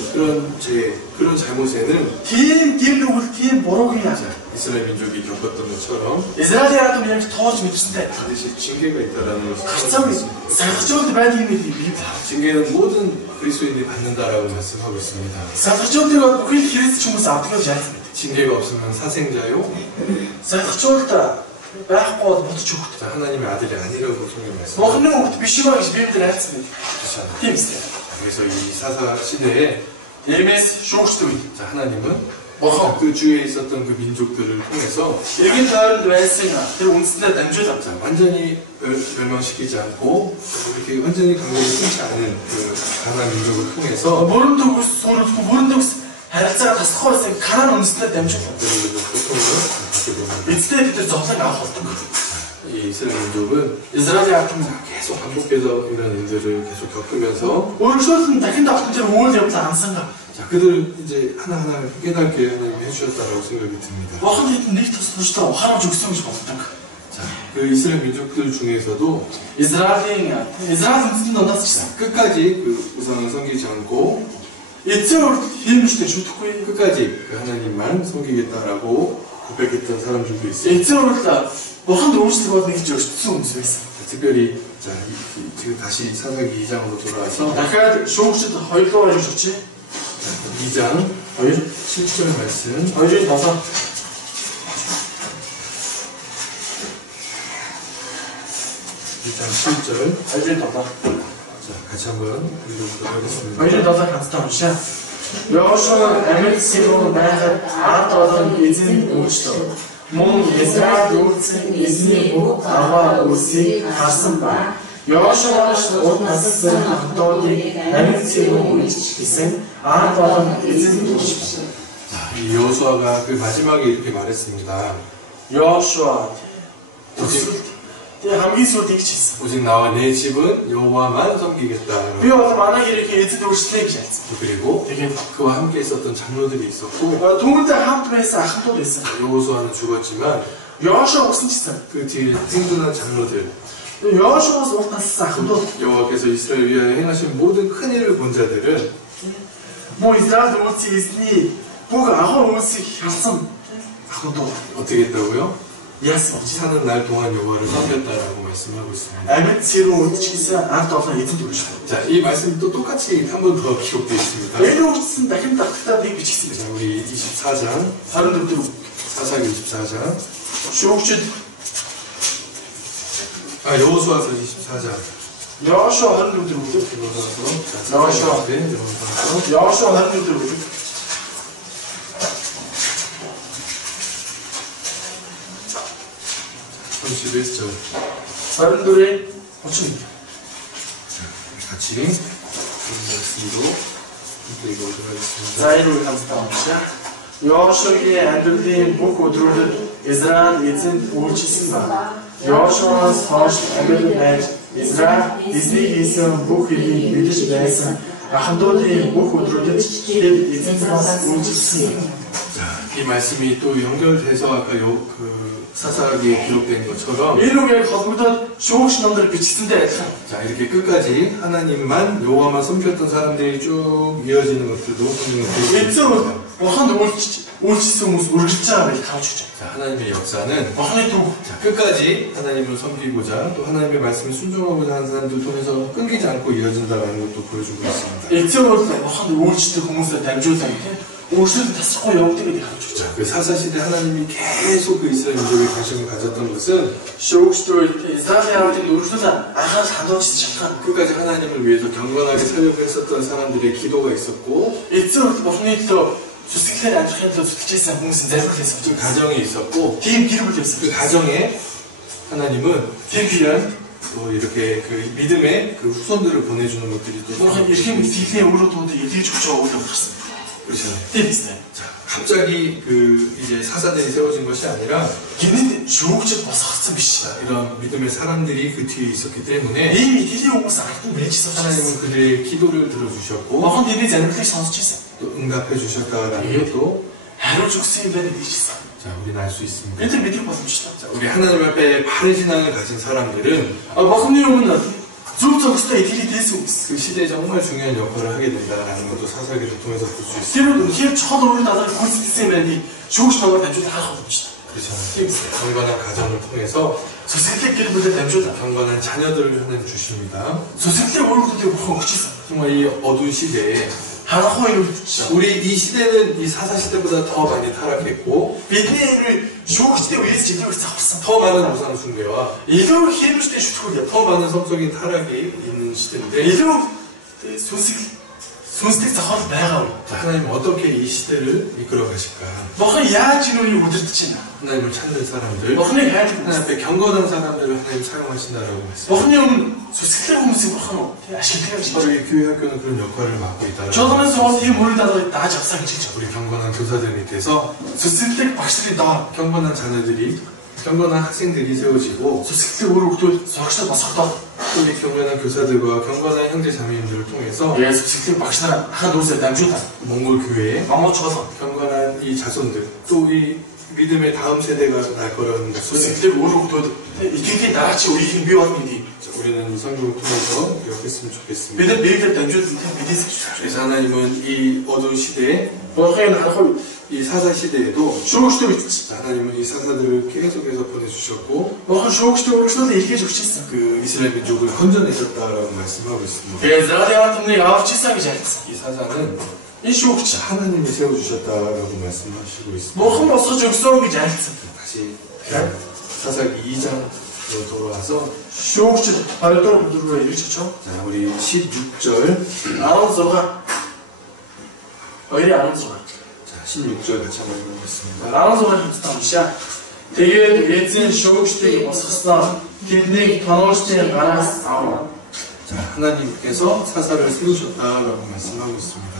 그런 잘못에는 Тийм гэр нүгэл тийм буруугийн яа. 이스라엘 민족이 겪었던 것처럼 Израилийн ард түмэн яг тоож мэдэрсэнтэй. 반드시 징계가 있다라는 것을 гарцаагүй. Сархичуулт байдаг юм бий. 징계는 모든 그리스도인들이 받는다라고 말씀하고 있습니다. Сархичуултыг бүхэл христч хүмүүс авдаг гэж яах вэ? 징계가 없으면 사생자요. Сархичуулт байхгүй бол ботч өгөх. 자, 하나님의 아들이 아니라고 성경 말씀. Бохны хөвгт биш юм аа гэж Библиэр айцсан байна. 그렇잖아요. Тийм үстэй. 그래서 이 사사 시대에 Эмээс шүүгчтэй үед. 자, 하나님은 Бурхан 그 주위에 있었던 그 민족들을 통해서 эргэн тойронд байсан тэр үндэстнээ дамжуулаад 자, 완전히 멸망시키지 않고 이렇게 완전히 강력히 끊지 않은 그 가나안 민족을 통해서 бүрэн төгс suurуулахгүй бүрэн төгс харилцаа тасахгүй байсан Канаан үндэстнээ дамжуулаад 그들에게 고통을 받게 됩니다. эцтэй бид зовлон авах болдог. 이 이스라엘 민족은 Израилийн ард түмэн 계속 반복해서 이런 일들을 계속 겪으면서 өөрчлөлт нь дахин давтан тэр үйл явдлаа ансангаа. 자, 그들 이제 하나하나 깨닫게 하나님이 해주셨다라고 생각이 듭니다. Бурхан тэд нэг тусламжтай ухааруулж өгсөн гэж боддог. 자, 그 이스라엘 민족들 중에서도 Израилийн үндэстэн дондаас ч гэсэн 끝까지 그 우상을 섬기지 않고 эцэг хүртэл хиймжтэй шүтгэхгүй. 끝까지 그 하나님만 섬기겠다라고 고백했던 사람들도 있어요. эцэг хүртэл Бурханд өөрчлөлт болно гэж өртсөн хүмүүс байсан. 특별히 자, 지금 다시 사사기 2장으로 돌아와서 Дахиад шүүгчд хоёулаа гэж өгчээ. 2장 7절 말씀 2-7 2장 7절 2-7 자, 같이 한번 읽어보도록 하겠습니다. 2-7 хамтдаа уншаа. Йошуа амьд Сион байхад ард олон эзэн өөрчлөө. Мөн Израиль үлдсэн эзний бүх аваа үлсийг харсан ба Йошуаш уд нассан хамтуудыг амьд Сион үлдэж гисэн ард олон эзэн өөрчлөө. 자, 이 여호수아가 그 마지막에 이렇게 말했습니다. Йошуа 오직, тэгээ хамгийн сүүлд ингэж хэлсэн. 오직 나와 내 집은 여호와만 섬기겠다. Би бол манай хэрэг эзэд өөрчлөе гэж хэлсэн. 그리고 Тэгээд 그와 함께 있었던 장로들이 있었고 түүнтэй хамт байсан ахмадууд байсан. 여호수아는 죽었지만 Йошуа өгсөн ч гэсэн 그 뒤에 생존한 장로들 Йошуас урт нассан ахмадууд 여호와께서 이스라엘 위하여 행하신 모든 큰 일을 본 자들은 мөн Израиль үлдсэн эзний бүх агуу үйлсийг харсан ахмадууд 어떻게 했다고요? яасан бэ? 사는 날 동안 여호와를 섬겼다라고 말씀하고 있습니다. Амьд Сион үлдчихсэн ард олон эзэнд өөрчлөө. 자, 이 말씀이 또 똑같이 한 번 더 기록되어 있습니다. Энэ үлдсэн дахин давтагдаад нэг бичсэн 자, байж. 우리 24장 24 사사기 24장 шүүгчд 여호수아서 24장 Йошуа 24 үлдээ. 여호수아서 Йошуа 24 үлдээ. 31절 24-의 30. 같이 말씀으로 읽어보도록 하겠습니다. За 이를 хамтдаа уншаа. Йошуагийн амьдралын бүх өдрүүдэд Израиль эзэнд үйлчилсэн байна. Йошуаас хойш Амин байж Израиль эзний хийсэн бүх хэргийг мэдэж байсан. Ахмадуудын бүх өдрүүдэд тэд эзэнээс үйлчилсэн. 이 말씀이 또 연결돼서 아까 사사기에 기록된 것처럼 이렇게 холбогдоод шүүгч номдэр бичсэндээ адилхан. 자 이렇게 끝까지 하나님만 여호와만 섬겼던 사람들이 쭉 이어지는 것들도 성경에 эцэг бурханд үйлчилсэн хүмүүс үргэлж байгаа гэж хааж өгч байна. 자 하나님의 역사는 бурханы төв 자, 끝까지 하나님을 섬기고자 또 하나님의 말씀에 순종하고자 하는 사람들 통해서 끊기지 않고 이어진다는 것도 보여주고 있습니다. эцэг бурханд үйлчлэх хүмүүсээ дамжуулан тийм өөрсдөө тасахгүй явагддаг гэж хааж өгч 자, 그 사사시대 하나님이 계속 그 이스라엘 민족에 관심을 가졌던 것은 шүүгчдөө Израилийн ард үргэлжлүүлэн анхаарал хандуулсан шалтгаан. 끝까지 하나님을 위해서 경건하게 살려고 했었던 사람들의 기도가 있었고 эцэг бурханы төлөө зүсгэлээр амьдрахын төлөө зүтгэлжсэн хүмүүсийн зарилгал 그 가정이 있었고 тийм гэр бүл байсан. 그 가정에 하나님은 тийм гэрээ 또 이렇게 그 믿음의 그 후손들을 보내주는 것들이 또 бурхан эрхэм итгэлийн үр дүнд илгээж өгч байгаа үйл явдал. 그렇잖아요. тийм биз. 자, 갑자기 그 이제 사사들이 세워진 것이 아니라 гинэд шүүгчд босгоцсон биш. 자, 이런 믿음의 사람들이 그 뒤에 있었기 때문에 ийм итгэлийн хүмүүс ардын байж 하나님은 있었잖아요. 그들의 기도를 들어주셨고 бурхан тэдний зарилгалыг сонсч байсан. 또 응답해 주셨다라는 것도 хариулж өгсөн юм байна гэж хэлсэн. 자, 우리는 알 수 있습니다. бид нар мэдэх боломжтой. 자, 우리 하나님 앞에 바른 신앙을 가진 사람들은 бурханы өмнө зөв зөвхөстэй итгэлийн дэс хүмүүс. 그 시대에 정말 중요한 역할을 하게 된다라는 것도 사사기를 통해서 볼 수 있습니다. тэр үнхээр чухал үйл надад гүйцэтгэсэн юм байна. шүүгч намайг дамжуулан харах боломжтой. 그렇잖아요. 경건한 가정을 통해서 сүсгэлэг гэр бүлээр дамжуулан 경건한 자녀들을 하나님 주십니다. сүсгэлэг өөрөөр бурхан өгч байсан. 정말 이 어두운 시대에 харанхуй үйл 우리 이 시대는 이 사사 시대보다 더 많이 타락했고 бидний шүүгчдийн үеэс жилийн үеэс завхсан. 더 많은 우상 숭배와 илүү хиймжтэй шүтгүүл 더 많은 성적인 타락이 있는 시대인데 илүү сүнслэг завхал байгаа. 자, 하나님 어떻게 이 시대를 이끌어 가실까? бурхан яаж энэ үеийг удирдах чинь? 하나님을 찾는 사람들, бурханыг хайж 하나님 앞에 경건한 사람들을 하나님 사용하신다라고 말씀. бурханы өмнө сүсгэлэг хүмүүсийг бурхан ашиглах гэж 저희 교회 학교는 그런 역할을 맡고 있다라고. чуулганы суул тийм үйл даалгаврыг дааж авсан гэж хэлж 우리 경건한 교사들 밑에서 сүсгэлэг багшлын доор 경건한 자녀들이, 경건한 학생들이 세워지고 сүсгэлэг өөр хүмүүс сурагчдад босгодоод 우리 경건한 교사들과 경건한 형제 자매님들을 통해서 сүсгэлэг багш нар хаад үүсээ дамжуулаад 몽골 교회에 Монгол чуулган 경건한 이 자손들, 또 이 믿음의 다음 세대가 날 거라는 것을 сүсгэлэг өөр хүмүүс итгэлийн дараачийн үеийг бий болно гэдгийг 우리는 이 성경을 통해서 기억했으면 좋겠습니다. бид нар библиэр дамжуулсан мэдээс гэж байна. 그래서 하나님은 이 어두운 시대에, бурханы харах 이 사사 시대에도 шүүгчдээ бичсэн. 하나님은 이 사사들을 계속해서 보내주셨고 бурхан шүүгчдээ өргөжлөд илгээж өгчээсэн. 그 이스라엘 민족을 건져내셨다라고 말씀하고 있습니다. Тэгээд Израилийн ард түмнийг авч ирсэн гэж альцсан. 이 사사는 Энэ шүүгч 하나님이 세워주셨다라고 말씀하시고 있습니다. бурхан босгож өгсөн гэж альцсан. 다시 사사기 2장으로 돌아와서 шүүгчд 2 дугаар бүлрүү ирж очив. 자, 우리 16절 16 2-ын 16 자, 16절 같이 한번 읽어보겠습니다. 16 хамтдаа уншаа. Тэгээд эзэн шүүгчдийг босгосноо тэднийг тоноочдын гараас авав. 자, 하나님께서 사사를 세우셨다라고 말씀하고 있습니다.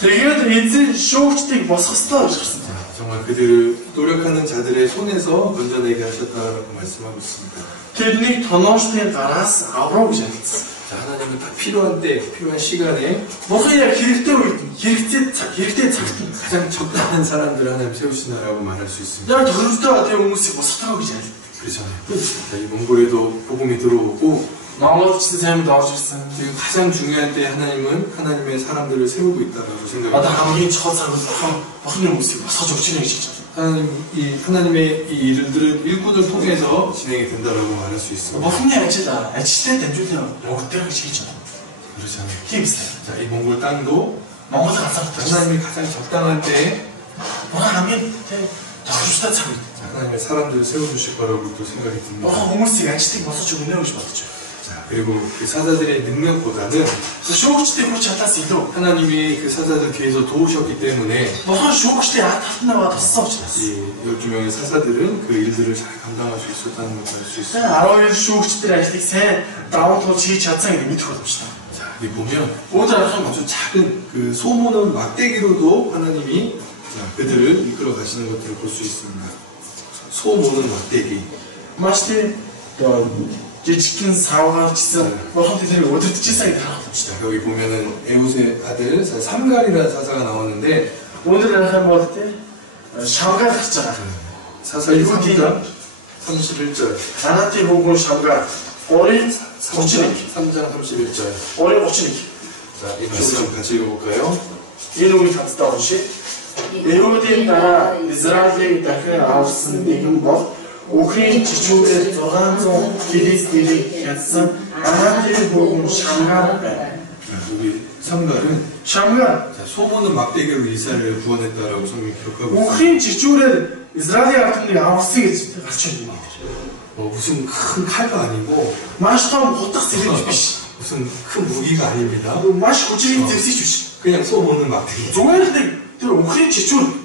Тэгээд эзэн шүүгчдийг босгосноо гэж хэлсэн. 자, 정말 그들을 노력하는 자들의 손에서 건져내게 하셨다라고 말씀하고 있습니다. тэднийг тоноочдын гараас аврав гэж хэлсэн. 자, 하나님은 다 필요한 때, 필요한 시간에 бурхан яг хэрэгтэй үед хэрэгтэй цагт 가장 적당한 사람들을 하나님 세우시나라고 말할 수 있습니다. яг төлөвтэй тийм хүмүүсийг босгодог гэж хэлсэн. 그렇잖아요. 자, 이 몽골에도 복음이 들어오고 Монголд ч сайн орж ирсэн. 지금 가장 중요한 때 하나님은 하나님의 사람들을 세우고 있다고 Одоо 생각합니다. хамгийн чухал цаг бол бурханы хүмүүсийг босгож өгч байгаа гэж хэлж байна. 하나님의 이 일들은 일꾼을 통해서 진행이 된다라고 말할 수 있습니다. бурханы ажилтай дамжуулан өгдөг гэж хэлж байна. 그렇잖아요. Тийм биз. 자, 이 몽골 땅도 Монгол ганцаардаг. 하나님이 가장 적당한 때에 бурхан хамгийн тохиромжтой цаг үед. 하나님의 사람들을 세워주실 거라고 또 생각이 듭니다. бурхан хүмүүсийг ажилтныг босгож өгнө гэж бодож байна. 자, 그리고 그 사자들의 능력보다는 шүүгчдийн хүч чадлаас илүү 하나님이 그 사자들 뒤에서 도우셨기 때문에 бурхан шүүгчдийн ард талнаа туссан учраас 이 12명의 사사들은 그 일들을 잘 감당할 수 있었다는 것을 알 수 있습니다. 12 шүүгчдэр ажлыг сайн даван туулж хийж чадсан гэдэг мэдэх боломжтой. 자, 여기 보면 아주 작은 그 소모는 막대기로도 하나님이 그들을 이끌어 가시는 것들을 볼 수 있습니다. 소모는 막대기. 마치 지치킨 사와가 지선 어떻게 어떻게 지상이 자, 여기 보면은 에웃의 아들 삼갈이라는 사사가 나오는데 오늘은 한번 어때? 샤가 갔잖아. 사사기 3장 31절. 하나님 보고 샤가 어린 3장 31절. 어린 어찌니. 자, 이 말씀 같이 읽어볼까요? 이놈이 갔다 오시. 에웃의 나라 이스라엘의 다크에 아우슨 이금 뭐 우크라이나 지주의 저간종 필리스틴이 했은 하나님 보고 샤가. 우리 삼갈은 샤가 소모는 막대기로 이스라엘을 구원했다라고 성경이 기록하고 있습니다. 우크라이나 지주의 이스라엘 같은 데 아우스게 가르쳐 무슨 큰 칼도 아니고 마시타면 어떻게 쓰는 무슨 큰 무기가 아닙니다. 마시 고치기 될수 있지. 그냥 소모는 막대기. 종아리인데 우크라이나 지주.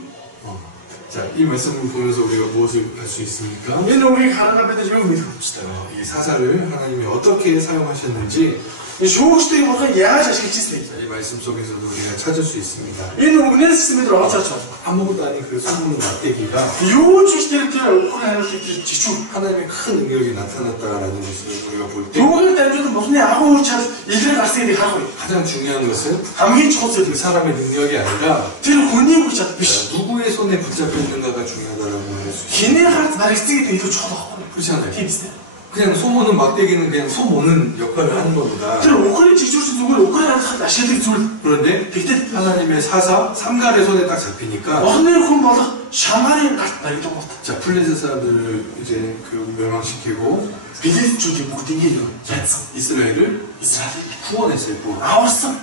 자, 이 말씀을 보면서 우리가 무엇을 할 수 있습니까? 얘는 우리 가나다 배드지면 믿어봅시다. 이 사사를 하나님이 어떻게 사용하셨는지 조국시대에 뭔가 야하 자식이 짓어요. 이 말씀 속에서도 우리가 찾을 수 있습니다. 얘는 우리는 스스로 들어가죠. 아무것도 아닌 그 소모는 막대기가 요 주시대를 우크라이나 지주. 하나님의 큰 능력이 나타났다라는 것을 우리가 볼 때 요거는 때문에 무슨 아무 참 일을 갈색이 하고 가장 중요한 것은 хамгийн чухал 그 사람의 능력이 아니라 тэр хүний хүч чадал биш. 누구의 손에 붙잡혀 있는가가 중요하다라고 할 수 있어요. Хиний хард баригдгийг илүү чухал байхгүй. 그렇지 않아요? Тийм үстэй. 그냥 소모는 막대기는 그냥 소모는 역할을 하는 겁니다. Тэр Украин 지주신 зүгээр Украин хахад ашиглах зүйл. 그런데 Тэгтээ 하나님의 사사 삼갈의 손에 딱 잡히니까 орны хүн болох Шамарын гарт баригдах гот. 자, 플레셋 사람들을 이제 그 멸망시키고 Билетчүүдийг бүгдийг ядсан. 이스라엘을 Израилийг 구원했어요. аварсан.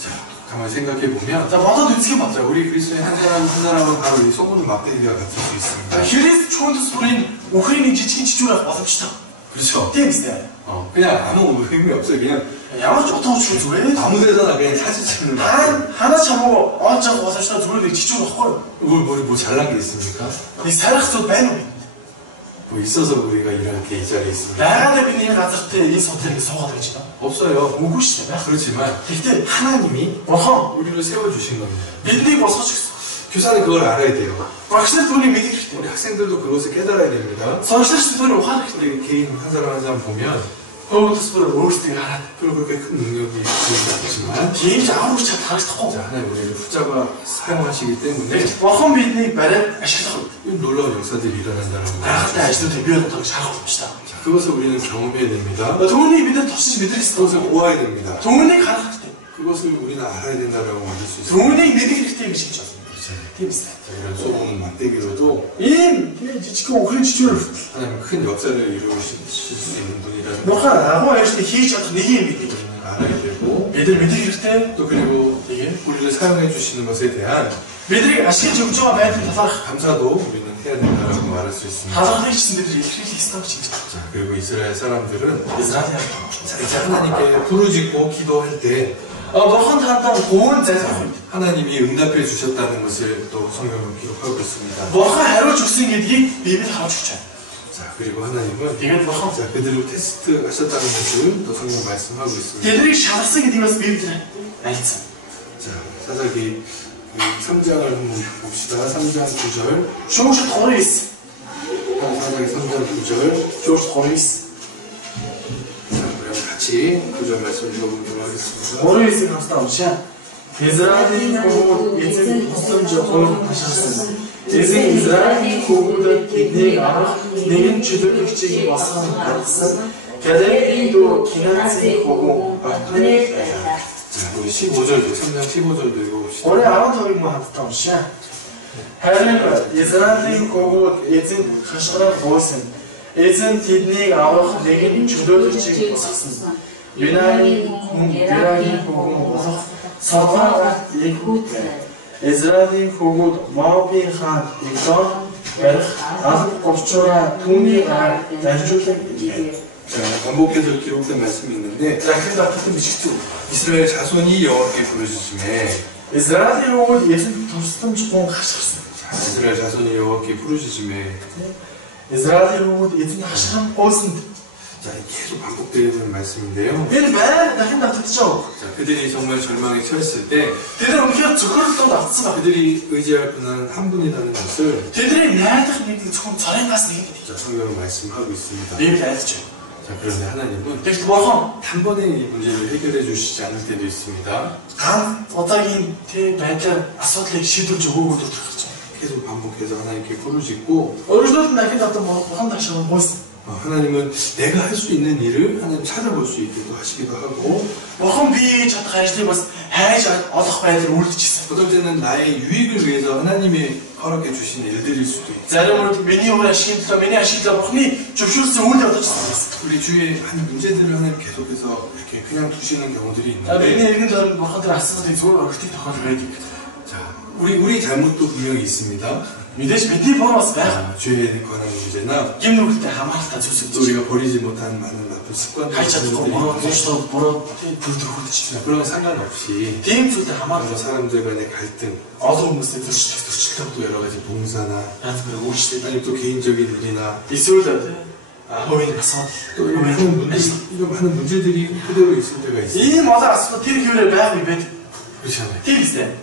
자, 가만히 생각해 보면 За бодоод үзэх юм 자, 우리 그리스도인 한 사람은 바로 이 소모는 막대기가 같을 수 있습니다. Христ чундс бүрийн Украиний жижигэн чичүүрэх боломжтой. 그렇죠? Тийм үстэй. 그냥 아무 의미 없어요. 그냥 Ямар ч утга учир зүгээр. 아무 데서나 그냥 사진 찍는 거. 하나 참고 어쩌고 боломжтой зүгээр чичүүр байхгүй. 뭐 잘난 게 있습니까? 이 사ራሕ зүйл байна уу? 뭐 있어서 우리가 이렇게 이 자리에 있습니다. Яагаад би энэ газарт энэ судлыг суугаад байж байна? 없어요. Үгүй шүү дээ. 그렇지만 Тэгтээ 하나님이 бурхан 우리를 세워주신 겁니다. биднийг босгож гисэн. 교사는 그걸 알아야 돼요. Багш нар түүнийг мэдэх хэрэгтэй. 우리 학생들도 그것을 깨달아야 됩니다. Сонсогч түүнийг ухаарах хэрэгтэй. 우리 개인 한 사람 한 사람 보면 Хөөс бүр өөрсдөө хараад 그럼 그렇게 큰 능력이 있지만 тийм ч амар ч харагдахгүй. 자, 하나님 우리를 붙잡아 사용하시기 때문에 Бурхан биднийг бариад ашиглах. 이 놀라운 역사들이 일어난다는 거예요. Гайхалтай ажлуудыг бий болгох шаардлага байна. 자, 그것을 우리는 경험해야 됩니다. Түүнийг бид нар тусч мэдрэх 그것을 хэрэгтэй. 보아야 됩니다. Түүнийг харах хэрэгтэй. 그것을 우리는 알아야 된다라고 말할 수 있어요. Түүнийг мэдэх хэрэгтэй гэж хэлж байна. Тийм үстэй. 자, 이런 소금 막대기로도 Ийм жижиг Украин чичүүр 하나님 큰 역사를 이루실 수 있는 분이라는 걸 бурхан агуу ажлыг хийж чадах нэг юм бид 알아야 되고 бид нар мэдэх хэрэгтэй. 또 그리고 우리를 사용해 주시는 것에 대한 Бидний ашиглаж өгч байгаа байдлын талаарх 감사도 우리는 해야 된다라고 말할 수 있습니다. талархлыг гэсэн бид нар илэрхийлэх ёстой гэж хэлж байна. 자, 그리고 이스라엘 사람들은 Израиль 자, 이제 하나님께 부르짖고 기도할 때 бурхан таандаа гуун залбирх үед 하나님이 응답해 주셨다는 것을 또 성경은 기록하고 있습니다. бурхан хариулж өгсөн гэдгийг Библи харуулж өгч байна. 자, 그리고 하나님은 Тэгээд бурхан 자, 그들을 테스트 하셨다는 것을 또 성경 말씀하고 있습니다. тэднийг шалгасан гэдгийг бас Библиэр альцсан. 자, 사사기 3장을 한번 봅시다. 3장 9절. Шүүгч 39. 사사기 3장 9절. Шүүгч 39. 자, 그럼 같이 9절 말씀 읽어보도록 하겠습니다. 39-ийг хамтдаа уншаа. Израилийн хүүгүүд эзэн тусламж хойд хашаасан. Эзэн Израилийн хүүгүүдэд тэднийг авах нэгэн чөлөөлөгчийг босгон гаргасан. Калебийн дүү Кинацийн хүүгүү Батны байлаа. 자, 우리 15절도 3장 15절도 읽어봅시다. Орой 15-ыг мөн хамтдаа уншаа. Харин Израилийн хүүгүүд эзэн хашгираад гуйсан. Эзэн тэднийг авах нэгэн чөлөөлөгчийг босгосон. Юнагийн хүүгэн болох Содомад Египт, Израилийн хүүгүүд Моабын хаан Егдон барих алба говчураа түүний гар заржуулан ирлээ. 자, 반복해서 기록된 말씀이 있는데 Захин батлан бичигдсэн. 이스라엘 자손이 여호와께 부르짖음에 Израилийн хүүгүүд эзэн тусламж гун хашгирсан. 자, 이스라엘 자손이 여호와께 부르짖음에 Израилийн хүүгүүд эзэн хашгиран гуйсанд 자, 계속 반복되는 말씀인데요. Энэ байнга дахин давтагдчихав. 자, 그들이 정말 절망에 처했을 때 Тэр үнхээр зөвхөн давтсан байна. 그들이 의지할 분은 한 분이라는 것을 Тэдний найдах нэг зөвхөн цорынгаас нэг гэдэг. 자, 성경은 말씀하고 있습니다. Библи айлж байна. 자, 그런데 하나님은 Тэгвэл бурхан 단번에 이 문제를 해결해 주시지 않을 때도 있습니다. ганц удаагийн тий байдлаар асуудлыг шийдвэрж өгөөгүй гэж байна. 계속 반복해서 하나님께 부르짖고 Өөрөлдөө дахин одоо бурхан ташаа муусан. 하나님은 내가 할 수 있는 일을 하나님 찾아볼 수 있기도 하시기도 하고 Бурхан би чадах ажлыг бас хайж олох байдлаар үйлдчихсэн. 어떨 때는 나의 유익을 위해서 하나님이 허락해 주신 일들일 수도 있고 Зарим үед миний өөр ашигын төлөө миний ашиглаа бурханы зөвшөөрсөн үйл явдал гэсэн. 우리 주위에 한 문제들을 하나님 계속해서 이렇게 그냥 두시는 경우들이 Миний 있는데 иргэн тойронд бурхан тэр асуудлыг зөвөр өргөтгөх тохиол байдаг. 자, 우리 잘못도 분명히 있습니다. Мэдээж бидний буруу бас байна. 죄에 관한 문제나 Гим нүгэлтэй хамааралтай зүйлс 또 우리가 버리지 못한 많은 나쁜 습관들 хайж чадахгүй буруу зүйлс буруу төлөвлөрөхөд 그런 상관없이 тийм зүйлтэй 여러 хамаарал 사람들 간의 갈등 олон хүмүүстэй зөрчил 또 여러 가지 봉사나 янз бүрийн үйлчлэл 아니면 또 개인적인 일이나 эсвэл хувийн асуудал 또 이런 많은 문제들이 그대로 있을 때가 있어요. ийм олон асуудал тэр хэвээрээ байгааг байдаг. 그렇잖아요. Тийм үстэй.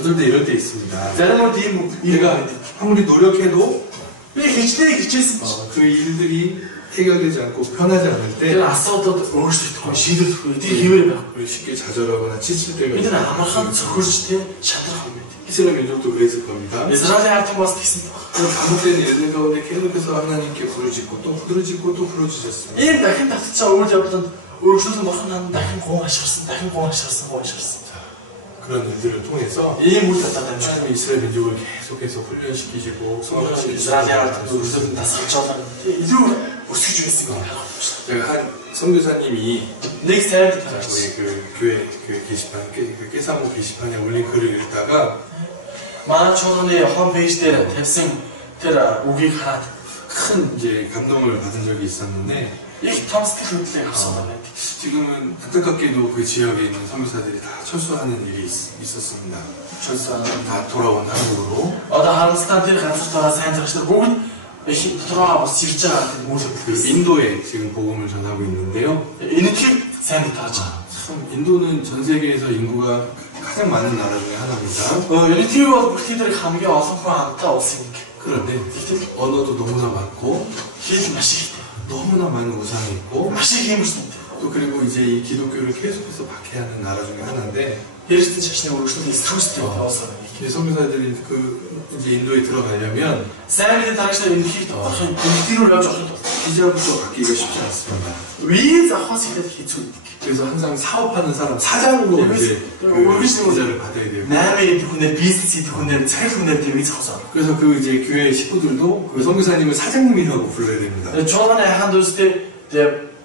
어떨 때 이럴 때 있습니다. Зарим үед ийм 내가 아무리 노력해도 би хичээсэн 그 일들이 해결되지 않고 편하지 않을 때 тэр асуудал өөрчлөгдөхгүй шийдвэрлэхгүй тэр хэвээрээ байх. 우리 쉽게 좌절하거나 지칠 때가 бид 있어요. амархан цөхөрж тий шатрах юм байдаг. 이스라엘 민족도 그랬을 겁니다. Израилийн ард хүмүүс гэсэн. 그런 반복되는 일들 가운데 계속해서 하나님께 부르짖고 또 부르짖고 또 부르짖었습니다. Ийм дахин татчихсан үйл явдланд өөрчлөлт бурхан дахин гоо ашигласан. 그런 일들을 통해서 Ийм үйл явдал дамжуулан 하나님이 이스라엘 민족을 계속해서 훈련시키시고 Израилийн ард өөрчлөлт тасалж илүү өсгөж байсан юм байна. 제가 한 선교사님이 Нэг сайд 우리 그 교회 그 게시판 그 깨사모 게시판에 올린 글을 읽다가 манай чуулганы 홈페이지 дээр тавьсан тэр үгийг хараад 큰 이제 감동을 받은 적이 있었는데 их том сэтгэл хөдлөлийг авсан байна. 지금은 안타깝게도 그 지역에 있는 선교사들이 다 철수하는 일이 있었습니다. 철수하는 다 돌아온 한국으로. Одоо харамсалтай тэр ганцхан байгаа сайн зарагчдаа бүгд их дотроо бас ирж байгаа гэдэг үйл 그 인도에 지금 복음을 전하고 있는데요. энэтхийг сайн тааж байгаа. 참 인도는 전 세계에서 인구가 가장 많은 나라 중에 하나입니다. энэтхийг бол бүхий хамгийн олон хүн хамтаа улс юм. 그런데 언어도 너무나 많고 хэл маш ихтэй. 너무나 많은 우상이 있고 маш их юм шүү дээ. 또 그리고 이제 이 기독교를 계속해서 박해하는 나라 중에 하나인데 Христийн шашны өргөжлөлийг 스트레스тэй болсон. 이 선교사들이 그 이제 인도에 들어가려면 сайн мэдээ тарагчдаа энэтхийг тодорхой энэтхийг рүү явж авах юм. 비자부터 받기가 쉽지 않습니다. Виз авахаас ихтэй хэцүү. 그래서 항상 사업하는 사람 사장으로 이제 그 비자를 받아야 돼요. 8 хүнээр бизнес хийх хүнээр цагт хүнээр виз авах. 그래서 그 이제 교회 식구들도 그 선교사님을 사장님이라고 불러야 됩니다. 저번에 한 도시대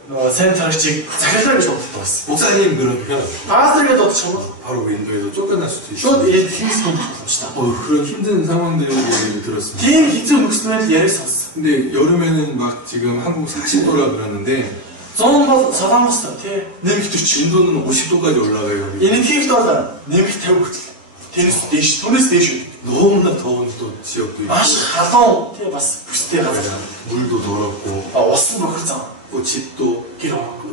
сайн тарагчийг захиалаа гэж боддог байсан. 목사님 그러면 Пасторгээд бодчихвол 바로 인도에서 쫓겨날 수도 шууд 있어요. хинс хүн болчихсон. 그런 힘든 상황들을 얘기를 들었습니다. Тийм хэцүү нөхцөлд яриаг сонссон. 근데 여름에는 막 지금 한국 40도라 그러는데 100 бол солонгостой тий нэмэх 40. 인도는 50도까지 올라가요. 여기. Энэтхийгт бол нэмэх 50 хүртэл. Тэрнээс дээш, түүнээс дээш үү. 너무나 더운 또 지역도 있고 Маш халуун тий бас бүстэй газар. 물도 더럽고 Ус нь бохир зам. 또 집도 гэр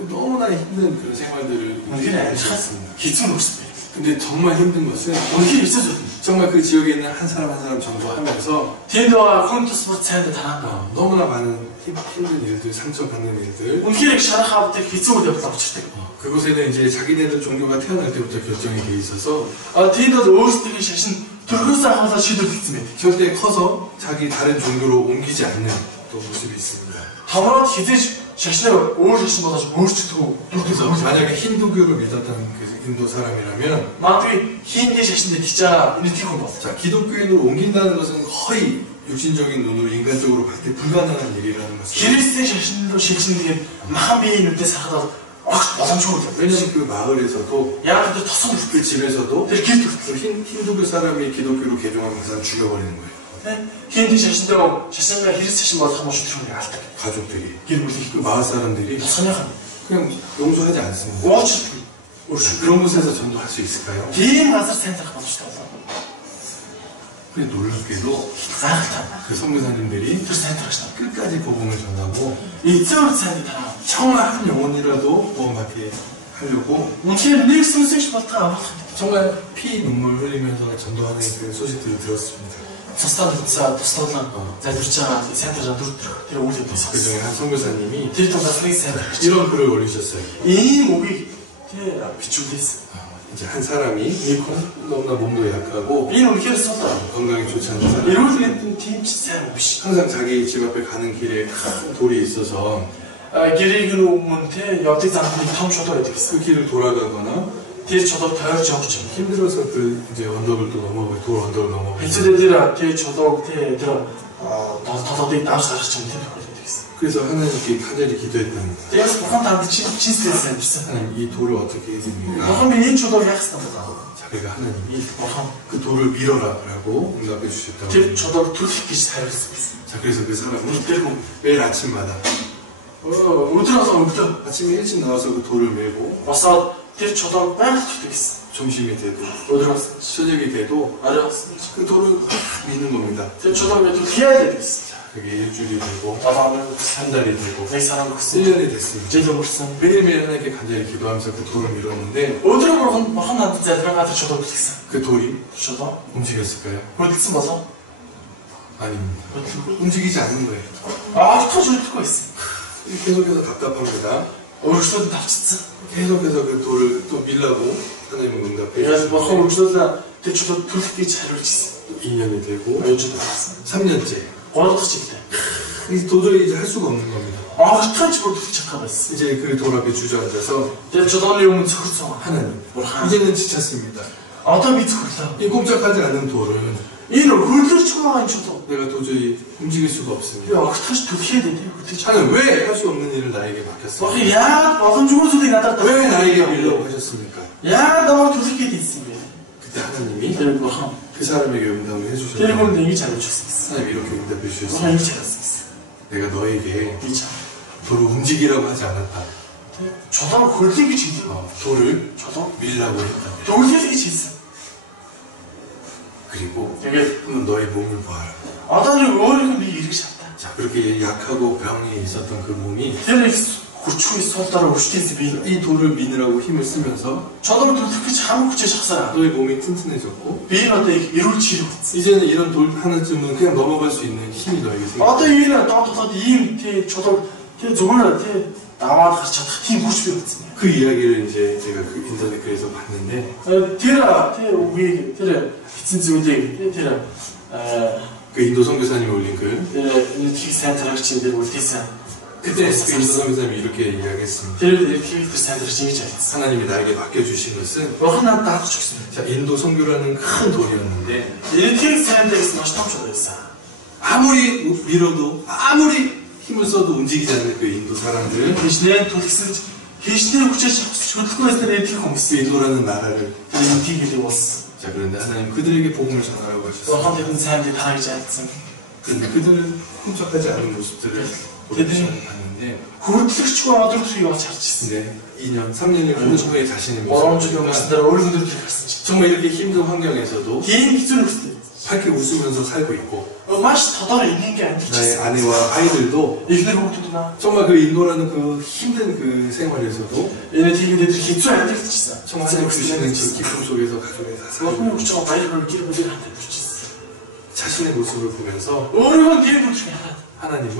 너무나 힘든 그런 생활들을 үнхээр ажиллахад хэцүү нөхцөл байна. 근데 정말 힘든 것은 үнхээр хэцүү зүйл. 정말 그 지역에 있는 한 사람 한 사람 전도하면서 Тэнд байгаа хүн тусмар цайнд тараа. 너무나 많은 힘든 일들, 상처받는 일들 үнхээр их шарах авдаг хэцүү үйл явдал авчирдаг. 그곳에는 이제 자기네들 종교가 태어날 때부터 결정이 돼 있어서 Тэнд бол өөрсдийн шашин төрхөөс ахуулаад шийдвэрлэгдсэн байдаг. 절대 커서 자기 다른 종교로 옮기지 않는 또 모습이 있습니다. Хамраад хизээж шашныг өөр шашин болгож өөрчлөдөг. 그래서 만약에 힌두교를 믿었던 그 인도 사람이라면 Магадгүй хинди шашинд тийчаа энэтхий хүн бол. 자, 기독교인으로 옮긴다는 것은 거의 육신적인 눈으로 인간적으로 봤을 때 불가능한 일이라는 것을 Христийн шашинруу шилжих нь махан биеийн нүдээс харахад огт боломжгүй. 왜냐하면 그 마을에서도 Яг тэр тосон 그 집에서도 тэр гэрт 그 힌두교 사람이 기독교로 개종하면 그 사람 죽여버리는 거예요. хинди шашинтай шашингаа Христ шашин болох юм шиг тэрнийг алдаг. 가족들이 Гэр бүлийн 그 마을 사람들이 тосгоныхан 그냥 용서하지 않습니다. уучлалт. 그런 곳에서 전도할 수 있을까요? Тийм газар сайн тарах боломжтой болов. 그래 놀랍게도 гайхалтай. 그 선교사님들이 Тэр сайн тарагч нар. 끝까지 복음을 전하고 Эцэг сайн тараа. 정말 한 영혼이라도 구원받게 하려고 үнэхээр нэг сүнсэж болтгоо авах. 정말 피 눈물 흘리면서 전도하는 그 소식들을 들었습니다. туслалан залбирч байгаа сайн тараа тэр үйл 그 явдлыг 중에 한 선교사님이 тэр тундаас нэг сайн тарагч. 이런 글을 올리셨어요. Ийм үгийг тэр бичүүлсэн. 이제 한 사람이 너무나 몸도 약하고 Энэ үнэхээр сул. 건강이 좋지 않은 사람 Эрүүл мэндийн тэмч сайн биш. 항상 자기 집 앞에 가는 길에 큰 돌이 있어서 Гэрийг өмнө те явдаг замд том чулуу байдаг гэсэн. 그 길을 돌아가거나 Тэр чулууг тойрж явж байгаа. 힘들어서 그 이제 언덕을 또 넘어가고 돌 언덕을 넘어가고 Хэцүү дээр тэр чулууг тэр толгойд давж гарах юм тэр байдаг гэсэн. 그래서 하나님께 간절히 기도했답니다. Тэгээс бурхан танд чинсэлсэн гэсэн. 하나님 이 돌을 어떻게 해야 됩니까? Бурхан би энэ чулууг яах ёстой бэ? 자, 그러니까 하나님이 Бурхан 그 돌을 밀어라라고 응답해 주셨다고. тэр чулууг түлхэх гэж хариулсан гэсэн. 자, 그래서 그 사람은 Тэр хүн 매일 아침마다 өдрөөс өглөө 아침에 일찍 나와서 그 돌을 메고 босоод тэр чулууг байгаль түлхэх гэсэн. 점심이 돼도 өдрөөс 저녁이 돼도 оройос 그 돌을 막 미는 겁니다. тэр чулууг түлхээд байдаг гэсэн. 그게 일주일이 되고 7 хоног 한 달이 되고 нэг сар өнгөрсөн. 1년이 됐습니다. Жил өнгөрсөн. 매일매일 하나님께 간절히 기도하면서 그 돌을 밀었는데 Өдрөө бурхан надад залбиргаа тэр чулууг түлхсэн. 그 돌이 Чулуу 움직였을까요? хөдөлсөн болов? 아닙니다. Хөдөлгөө. 움직이지 않는 거예요. Олдохож хөдөлгөхгүй байсан. 계속해서 답답합니다. Өөрчлөлт тавцсан. 계속해서 그 돌을 또 밀라고 하나님은 응답해 Тэгээд бурхан 주셨는데 өөрчлөлт тэр чулууг түлхэх гэж хариулжсэн. 2년이 되고 Өжил болсон. 3년째 3 дахь жилдээ. 이 도저히 이제 할 수가 없는 겁니다. Олдохож бүр түлхэж чадах байсан. 이제 그 돌 앞에 주저앉아서 Тэр чулууны өмнө цогцсон. 하나님 бурхан 이제는 지쳤습니다. одоо би зөвхөлөө. 이 꼼짝하지 않는 돌은 Энэ хөдлөж байгаа чулуу. 내가 도저히 움직일 수가 Би 없습니다. огтхож түлхээд дээ. хөдлөж. 하나님 왜 할 수 없는 일을 나에게 맡겼어? Бурхан яагаад боломжгүй зүйлийг надад 왜 나에게 밀라고 하셨습니까? яагаад намайг түлхэх гээд ийсэн бэ? 그때 하나님이 Тэр бурхан 그 사람에게 응답을 тэр 해주셨어요. хүнд ингэж хариулчихсан гэсэн. 하나님 이렇게 응답해 бурхан 주셨어요. ингэж хариулсан гэсэн. 내가 너에게 Би чам. 돌을 움직이라고 하지 않았다. Чулуу хөдлөе гэж хэлсэн. 돌을 Чулуу 밀라고 했다. төвлөрөх гэж хэлсэн. 그리고 Тэгээд 너의 몸을 보아라. одоо нэг өөрийнх нь эргэж шатаа. 자, 그렇게 약하고 병이 있었던 그 몸이 Тэр их хүчгүй сул дараа өвчтөнс би 이 돌을 미느라고 힘을 쓰면서 чулуу төлөх гэж хамаг хүчээр шахсараа. 너의 몸이 튼튼해졌고 Би энэ одоо их эрүүл чирэг болсон. 이제는 이런 돌 하나쯤은 그냥 넘어갈 수 있는 힘이 너에게 생겨. Одоо энэ доотлоод ийм тий чулуу тий зүгээр тий даваад гарч чадах тийм хүч бий болсон. 그 이야기를 이제 제가 그 인터넷 글에서 봤는데 Тэр үгийг тэр бичсэн зүйлийг тэр 그 인도 선교사님이 올린 글 нэг сайн тарагчийн дээр үлдээсэн. 그때 그 인도 선교사님이 이렇게 이야기했습니다. Тэр тэр сайн тарагч ингэж хэлсэн. 하나님이 나에게 맡겨주신 것은 Бурхан надад даах гэсэн. 자, 인도 선교라는 큰 돌이었는데 Эртгийг сайн тарагч маш том чулуу байсан. 아무리 밀어도 아무리 힘을 써도 움직이지 않는 그 인도 사람들 Хичнээн түлхсэж хичнээн хүчээр шавхсаж хөдөлгөө байсан эртгийг хүмүүс 인도라는 나라를 тэр энтгийг хэлээ болсон. 자, 그런데 하나님 그들에게 복음을 전하라고 하셨어요. Бурхан тэдэнд сайн дий тараа гэж айлцсан. 그런데 그들은 훔쳐가지 않은 모습들을 그들이 봤는데 Хөдөлгөгчгүй 어дрогдохыг олж харж ирсэн. 근데 2년, 3년이 흐른 후에 자신의 3 жилийн 모습을 өмнө дараа өөрийн өдрөөр гарсан чинь. 정말 이렇게 힘든 환경에서도 Тийм хэцүү нөхцөл. 밝게 웃으면서 살고 있고 Маш тодор энгийн амьдарч 나의 ирсэн. 아내와 아이들도 Эхнэр хүүхдүүд наа. 정말 그 인도라는 그 힘든 그 생활에서도 Энэ тиймээд хэцүү амьдарч ирсэн. 정말 하나님 주시는 그 기쁨 속에서 가족에 다 살고 Бурхны хүч байгаа баяр гэр бүлээр хамт амьдарч ирсэн. 자신의 모습을 보면서 Өөрийнхөө гэр бүлийг хараад 하나님은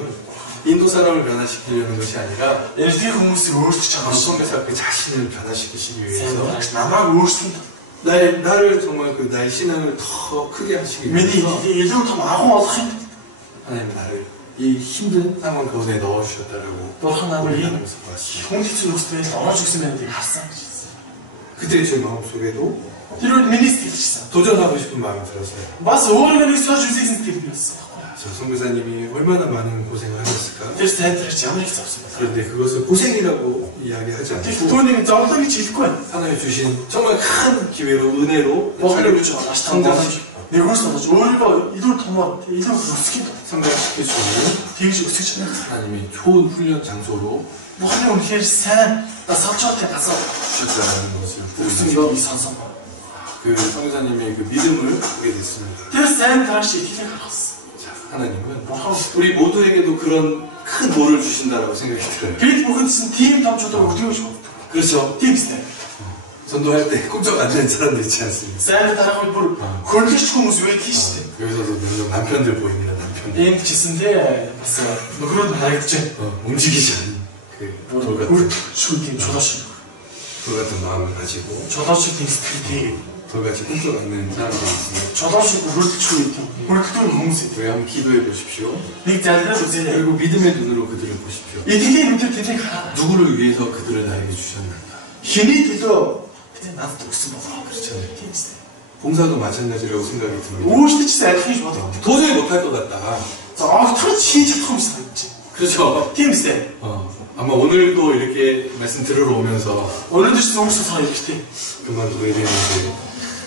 인도 사람을 변화시키려는 것이 아니라 эртний хүмүүсийг өөрчлөж байгаа шүү. 성교사 그 자신을 변화시키시기 Сайн 위해서 тарагч намайг өөрчлөн. 나를 정말 그 나의 신앙을 더 크게 하시기 Миний 위해서 илүү том агуу болохыг 하나님 나를 이 힘든 상황 가운데 넣어주셨다라고 Бурхан намайг ийм 하면서 봤습니다. хүн хэцүү нөхцөлд орж өгсөн байныг харсан гэж хэлсэн. 그때 제 마음속에도 Тэр үед миний сэтгэлжсэн. 도전하고 싶은 마음이 들었어요. Бас өөрийнхөө нэг сууж үзсэн сэтгэл биелсэн. 저 선교사님이 얼마나 많은 고생을 하셨을까? Тэр сайн тарагч ямар их завсан бэ? 그런데 그것을 고생이라고 이야기하지 Тэр 않고 түүнийг зовлон гэж хэлэхгүй байна. 하나님 주신 정말 큰 기회로 은혜로 Бурханы гэж байгаа маш том боломж. Нэгөөс болж өөрийгөө илүү томоор илүү өсгөх 성장시킬 수 있는 тэгж өсгөж чадах. 하나님이 좋은 훈련 장소로 Бурханы үнэхээр сайн дасгалжуулалтын газар 주셨다는 것을 өгсөн 보면서 юм сонсон. 그 성교사님의 그 믿음을 보게 됐습니다. Тэр сайн тааши итгэл гаргасан. 자, 하나님은 Бурхан 우리 모두에게도 그런 큰 도를 주신다라고 생각이 들어요. бид бүхэндсэн тийм томчуудыг өгдөг гэж боддог. 그렇죠. Тийм үстэй. 전도할 때 꼼짝 안 되는 사람도 있지 않습니까? Сайн дараагүй бүр хөрөлж хүмүүс байдаг шүү дээ. 여기서도 몇몇 남편들 보입니다. 남편들. Энд ч гэсэн те бас нөхрөө харагдаж 움직이지 않는 그돌 같은 шүү тийм чулууш. 돌 같은 마음을 가지고 Чулууш тийм сэтгэлтэй. 돌같이 꼼짝 안 되는 사람들이 있습니다. Чулууш хөрөлж тийм. хөрөлдөг хүмүүс. 우리 한번 기도해 보십시오. Нэг залраад үзээрэй. 그리고 믿음의 눈으로 그들을 보십시오. Итгэлийн нүдээр тэднийг хараа. 누구를 위해서 그들을 나에게 주셨는가? Хэний төлөө тэд надад өгсөн болов 그렇죠. тийм үстэй. 봉사도 마찬가지라고 생각이 듭니다. Өөртөө ч гэсэн адилхан гэж боддог. 도저히 못할 것 같다. За огтхож хийж чадах юм шиг санагдаж байна. 그렇죠. Тийм үстэй. 아마 오늘도 이렇게 말씀 들으러 오면서 Өнөөдөр ч зургсан цаа хэрэгтэй. 그만둬야 되는데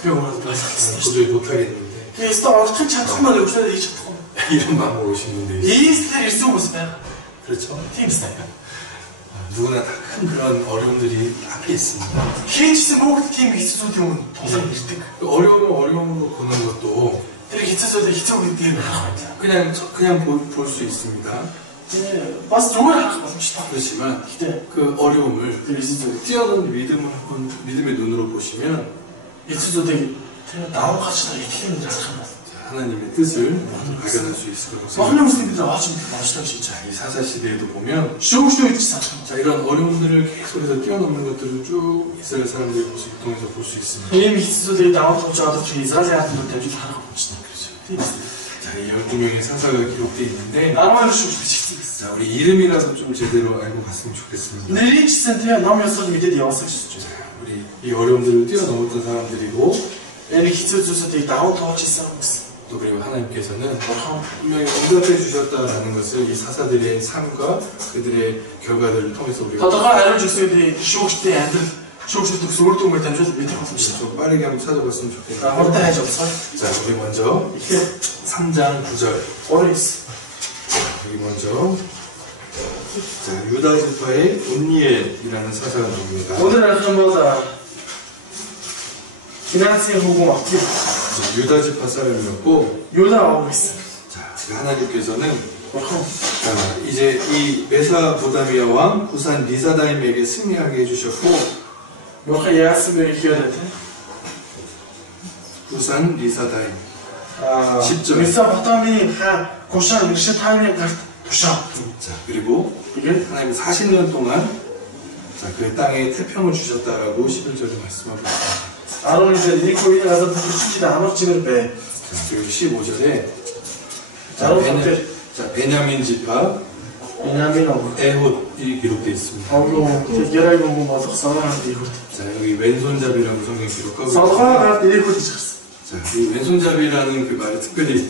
Би өнөөдөр байсан. 도저히 못하겠는데 Тэгээс тэ огтхож чадахгүй маа өгсөөр хийж чадахгүй. 이런 마음으로 오신 분들이 있어요. Ийстэр ирсэн хүмүүс байна. 그렇죠. Тийм үстэй. 누구나 다 큰 그런 어려움들이 앞에 있습니다. Хийжсэн бүгд тийм хэцүүүүд юм тулан ирдэг. 그 어려움을 어려움으로 보는 것도 Тэр хэцүүүүдийг хэцүү гэдгийг харах байна. 그냥 볼 수 있습니다. Тэгээ бас зүгээр харах боломжтой. 그렇지만 Гэтэ 그 어려움을 тэр хэцүүүүд 뛰어난 믿음을 한번 믿음의 눈으로 보시면 хэцүүүүдийг тэр даван гарч та итгэхийн дээр харах юм байна. 하나님의 뜻을 발견할 수 있을 거라고 생각합니다. Бохны хүмүүсийн дээр олж мэдэх боломжтой гэж 자, 이 사사 시대에도 보면 шүүгчтэй гэж санах. 자, 이런 어려움들을 계속해서 뛰어넘는 것들을 쭉 이스라엘 사람들의 모습을 통해서 볼 수 있습니다. Ийм хэцүүүүдийг даван туулж аваад чи Израилийн хаалтанд тавьж харах боломжтой. 그렇죠. Тийм үстэй. 자, 이 12명의 사사가 기록되어 있는데 12 шүүгч бичигдсэн гэсэн. 자, 우리 이름이라도 좀 제대로 알고 갔으면 좋겠습니다. Нэрийг ч гэсэн тэгээ ном ёсол мэдээд яваасаа гэж байна. 자, 우리 이 어려움들을 뛰어넘었던 사람들이고 Энэ хэцүү зүйлсүүдийг даван туулж исэн хүмүүс. 또 그리고 하나님께서는 Бурхан 분명히 응답해 주셨다라는 것을 이 사사들의 삶과 그들의 결과들을 통해서 우리가 тодорхой хариулж өгсөн шүүгчдийн амьдрал шүүгчд өгсөн үр дүнгээр дамжуулаад мэдэх боломжтой. 좀 빠르게 한번 찾아봤으면 좋겠습니다. Хурдан хайж авсаа. 자, 우리 먼저 Тэгэхээр 3장 9절 3:9. 여기 먼저 자, 유다 지파의 온니엘이라는 사사가 나옵니다. 오늘 알것 бол финансийн хөвгөн актив 자, 유다 지파 사람이었고 Юда ов гэсэн. 자, 하나님께서는 Бурхан 자, 이제 이 메사보다미아 왕 구산 리사다임에게 승리하게 해주셨고 Бурхан яасан бэ гэхээр 구산 리사다임 10절. Месопотамийн хаан Кушан Ришатаимын гарт тушаа. 자, 그리고 Тэгээд 하나님 40년 동안 자, 그 땅에 태평을 주셨다라고 11절에 말씀하고 있습니다. 10-нд нэг үеийн газар төрчихөд амар чигээр бай. 자, 그리고 15절에 자, 15절 베냐민 지파 Бенямин ов. 에훗이 기록되어 있습니다. Овгоо тэг гэрэг юм болох санаа ирэх. 자, 여기 왼손잡이라고 성경 기록하고 Солгоо гарт ирэх гэж гарсан. 자, 이 왼손잡이라는 그 말이 특별히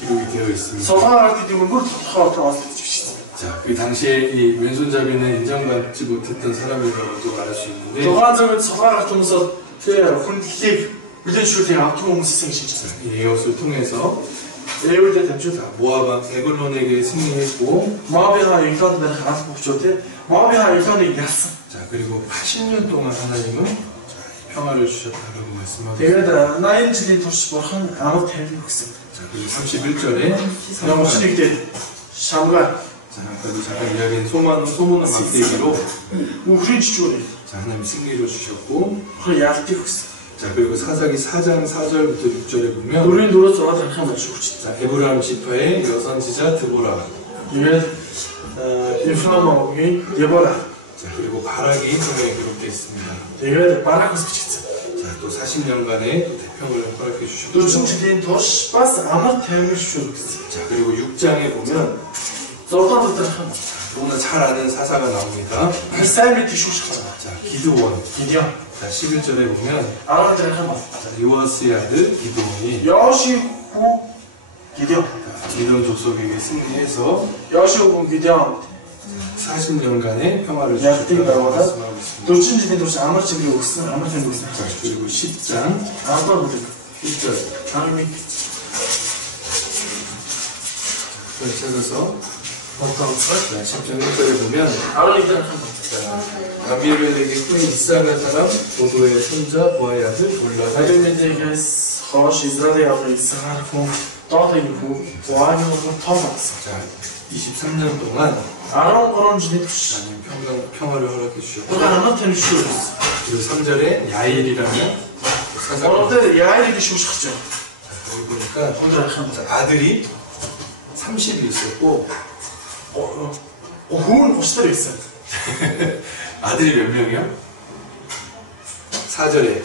기록이 되어 있습니다. Солгоо гарт гэдэг нь бүр тодорхой олж бичсэн. 자, 그 당시에 이 왼손잡이는 인정받지 못했던 사람이라고도 말할 수 있는데 Тухайн зөвөд солгоо гарт хүмүүсд тэр хүндлийг бүлээн шүүлийн авт хүмүүсийн шийдсэн. 이 이것을 통해서 Эвэлдэ дамжуулаа. 자, 모아방 에글론에게 승리했고 Моабиха Эглонд барих аль бүгчөө те. Моабиха Эглоныг ялсан. 자, 그리고 80년 동안 하나님은 자, 평화를 주셨다고 말씀하고 Тэгээд 80 жилийн турш бурхан амар тайван өгсөн. 자, 그리고 31절에 Ямар ч нэгдээ шамгаар 자, 아까도 잠깐 이야기한 소문은 막대기로 үхрийн жижүүр. 자, 하나님 승리를 주셨고 Бурхан яалтыг өгсөн. 자, 그리고 사사기 4장 4절부터 6절에 보면 4-4-6 харах юм болж өгч. 자, 에브라임 지파의 여선지자 드보라 Тэгээд Ифрамогийн Дебора. 자, 그리고 바락이 성경에 기록되어 있습니다. Тэгээд Баракус бичсэн. 자, 또 40년간의 태평을 허락해 주셨고 40 жилийн турш бас амар тайван шүүгсэн. 자, 그리고 6장에 보면 6 дахь хам. 너무나 잘 아는 사사가 나옵니다. сайн мэд шүүгч байна. 자, 기드원 Гидеон. 자, 11절에 보면 10 дахь хам. 자, 요아스의 아들 기드원이 Йоши хүү Гидеон. 기드원 족속에게 승리해서 Йоши хүү Гидеон 40년간의 평화를 약속 주셨다고 나와라. 말씀하고 있습니다. 40 жилийн турш амар чиглэл өгсөн, амар тайван өгсөн. 자, 그리고 10장 10 бүлэг. 1절 11 찾아서 어떤 걸? 10장 1절에 보면 아론이들 한번 아비멜렉의 후에 이삭을 사람 도도의 손자 보아의 아들 골라가 아비멜렉에게스 хош Израилийн явган Исахар хүн Доотын хүү Буааны хүн Том болсон. 자, 23년 동안 13 жилийн турш 하나님 평화를 허락해 주셨고 하나님 тэмшүүлсэн. 그리고 3절에 야일이라는 사사가 Ордод яарыг шүүшгэж байна. 여기 보니까 오늘 한 아들이 30이 있었고 хүн 30달 있어요. 아들이 몇 명이야? 4절에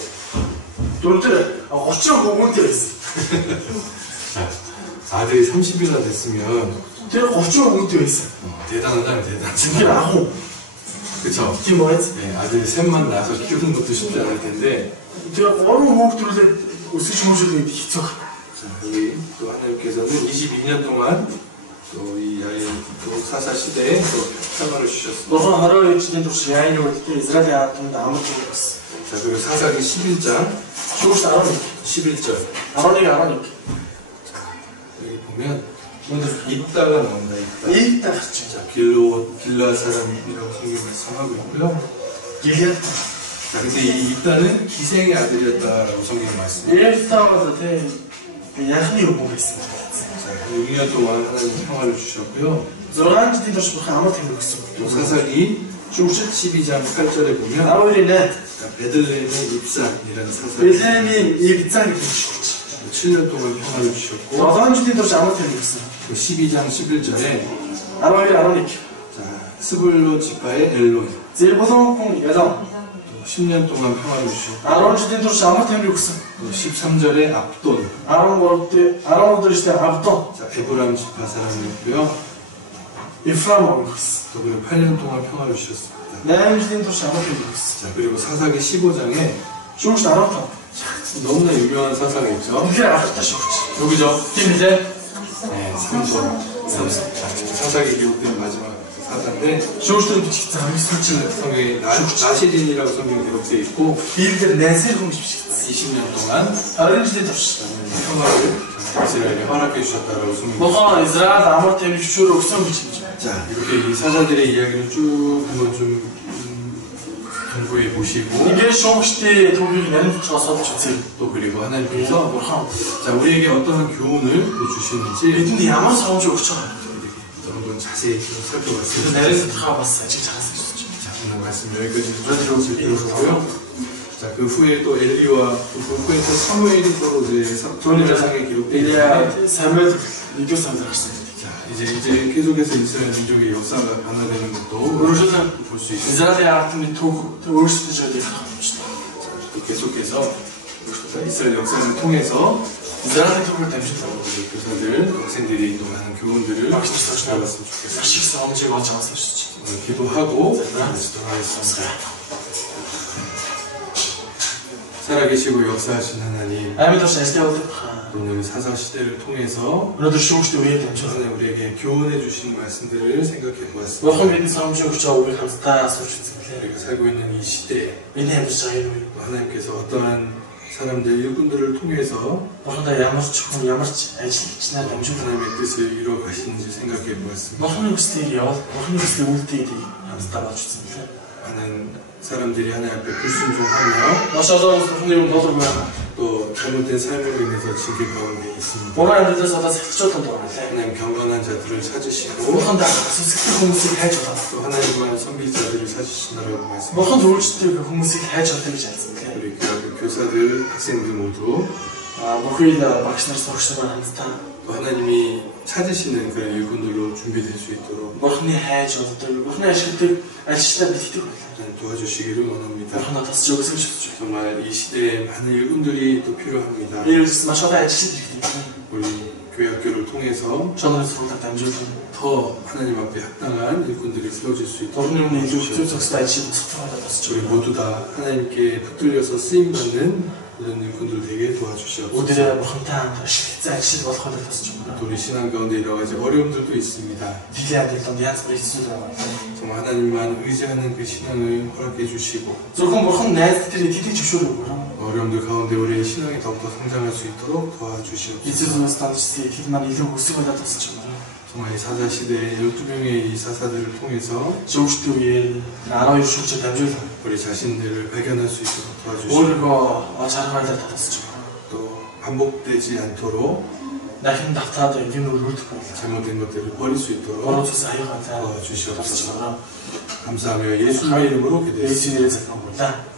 둘들 30 있어요. 아들이 30이나 됐으면 тэр 30 있어요. 대단하다 대단하지. 지금 아고 그쵸? 지금 뭐였지? 네, 아들 셋만 낳아서 키우는 것도 쉽지 않을 텐데 제가 어느 호흡들을 өсөж хүмүүжүүлээд хийцүү. 자, 여기 또 하나님께서는 22년 동안 또 이 야일 또 사사 시대에 또 평화를 주셨습니다. 너선 하루에 지낸 турш яаны үлдээ Израилийн ард түмэнд амар болсон. 자, 그리고 사사기 11장 шүүш 11절 11 여기 보면 입다가 나온다. 입다. 이따 갔죠. 자, 길라 사람이라고 성경이 말씀하고 있고요. 길리앗 자, 근데 이 입다는 기생의 아들이었다라고 성경이 말씀해요. 일타마다 대 야χν이 의무가 있습니다. 자, 6년 동안 하나님 평화를 주셨고요. 6년 турш бурхан амар тэмдэг 또 өгсөн. 사사기 12장 8절에 보면 아우리는 베들레헴의 입산이라는 사사가 벨레헴이 입장이 되셨죠. 7년 동안 평화를 주셨고 7년 турш амар тэмдэг өгсөн. 또 12장 11절에 아우리 자, 스불로 지파의 엘론 제르보동 хүн 야당 또 10년 동안 평화를 주셨고 10년 турш амар тэмдэг өгсөн. 또 13절에 압돈 13대 압도 자, 에브람 지파 사람이었고요. 이프라임 өгсөн. 또 그리고 8년 동안 평화를 주셨습니다. 8년 турш амар тэмдэг өгсөн. 자, 그리고 사사기 15장에 шүүш 15. 너무나 유명한 사사가 있죠. 이게 아깝다 шүүш. 여기죠. 팀이제 네, 삼손. 자, 사사기 기록된 마지막 사사인데 шүүштэй бичигдсэн хамгийн сүүлчил 성경에 나시린이라고 성경에 기록되어 있고 비밀들 내세를 공식했어. 20년 동안 10년 турш. 평화를 이스라엘에 허락해 주셨다라고 성경이 뭐가 이스라엘 амар тэмдэг шүүрөө өгсөн гэж байна. 자, 이렇게 이 사사들의 이야기를 쭉 한번 좀 공부해 보시고 이게 шүүштэй түүхийг нарийн тусгасаад үзье. 또 그리고 하나님께서 бурхан 자, 우리에게 어떠한 교훈을 또 주시는지 бидэнд ямар сонгож өгч байгаа. 여러분 자세히 좀 그 살펴봤습니다. нарийн судалгаа бас ажиг 잘했을 수 있죠. 자, 오늘 말씀 여기까지 들어보고요. 자, 그 후에 또 엘리와 그 후에 또 사무엘이 또 이제 선지자상에 기록되어 있는데 이제 사무엘 리뷰 상자 갔습니다. 자, 이제 계속해서 이스라엘 민족의 역사가 변화되는 것도 өөрөөр 볼 수 있습니다. 이스라엘의 артын түүх өөрсдөө 저기 харах юм. 또 계속해서 이스라엘 역사를 통해서 이스라엘의 түүх을 дамжуулах. 우리 교사들, 학생들이 또 많은 교훈들을 박수를 받았으면 좋겠습니다. маш их сонгожийг олж авсан шүү дээ. 오늘 기도하고 기도하겠습니다. 살아계시고 역사하신 하나님, Амьд бас ажилладаг баха. 오늘 사사 시대를 통해서 Өнөөдөр шүүгчтэй үеэр дамжуулсан. 하나님 우리에게 교훈해 주시는 말씀들을 생각해 Бурхан 보았습니다. бидний сонгож өгч байгаа үгийг хамтдаа асууж үзлээ. 우리가 살고 있는 이 시대에 Энэ амьдарч байгаа энэ үе. 하나님께서 어떠한 사람들, 일꾼들을 통해서 Бурхандаа ямар ч хүн ямар ч ажиллагч нар дамжуулсан. 하나님의 뜻을 이루어 가시는지 생각해 보았습니다. Бурханы хүслийг явал, Бурханы хүслийг үлдээе хамтдаа болж үзлээ. 많은 사람들이 하나님 앞에 불순종하며 Маш олон Бурханы юм болов байна. 또 잘못된 삶으로 인해서 징계 가운데 있습니다. Бурхан амьдаас одоо сэтгчүүд байна. 하나님 경건한 자들을 찾으시고 Бурхандаа сүсгэх хүмүүсийг хайж байна. 또 하나님만 섬길 자들을 찾으신다라고 말씀합니다. Бурхан зөвлөжтэй хүмүүсийг хайж байна гэж хэлсэн. 우리 교사들, 학생들 모두 Бүхий багш нар сурагч нар хамтдаа 또 하나님이 찾으시는 그런 일꾼들로 준비될 수 있도록 Бурханы хайж болдог, Бурханы ашигладаг ажилчдаа бэлтгэдэг байна. 하나님 도와주시기를 원합니다. Бурханаа тасч өгсөн гэж бодож байна. 정말 이 시대에 많은 일꾼들이 또 필요합니다. Иерус маш олон ажилчид хэрэгтэй. 우리 교회 학교를 통해서 Чонор сургалтад дамжуулан 더 하나님 앞에 합당한 일꾼들이 세워질 수 있도록 Бурханы өмнө илүү зөв 도와주시옵소서. зөвхөн ажилчид тусгай тасч 우리 모두 다 하나님께 붙들려서 쓰임 받는 그런 일꾼들 되게 도와주시옵소서. өдөрөө Бурхантай хамт ашигласан ажилчид болох нь тасч өгнө. 또 우리 신앙 가운데 여러 가지 어려움들도 있습니다. Дийлэн амьдралд янз бүрийн зүйл байна. 정말 하나님만 의지하는 그 신앙을 허락해 주시고 Зөвхөн Бурхан найз дээр тэтгэж зөвшөөрөв. 어려움들 가운데 우리의 신앙이 더욱더 성장할 수 있도록 도와주시옵소서. Эцэг зүнээс тань тэл маань илүү өсөх байгаад тасч өгнө. 정말 이 사사 시대의 12명의 이 사사들을 통해서 зөвхөн үеэр 12 шүлжээ дамжуулан 우리 자신들을 발견할 수 있도록 도와주시고 өөрийгөө олж харах байлаар татасч 또 반복되지 않도록 дахин давтаад энэ үр хүрдэхгүй 잘못된 것들을 버릴 수 있도록 оролцож аяга 도와주시옵소서. 주시옵소서. 감사하며 예수님의 이름으로 기도했습니다. 예수님의 이름으로 기도합니다.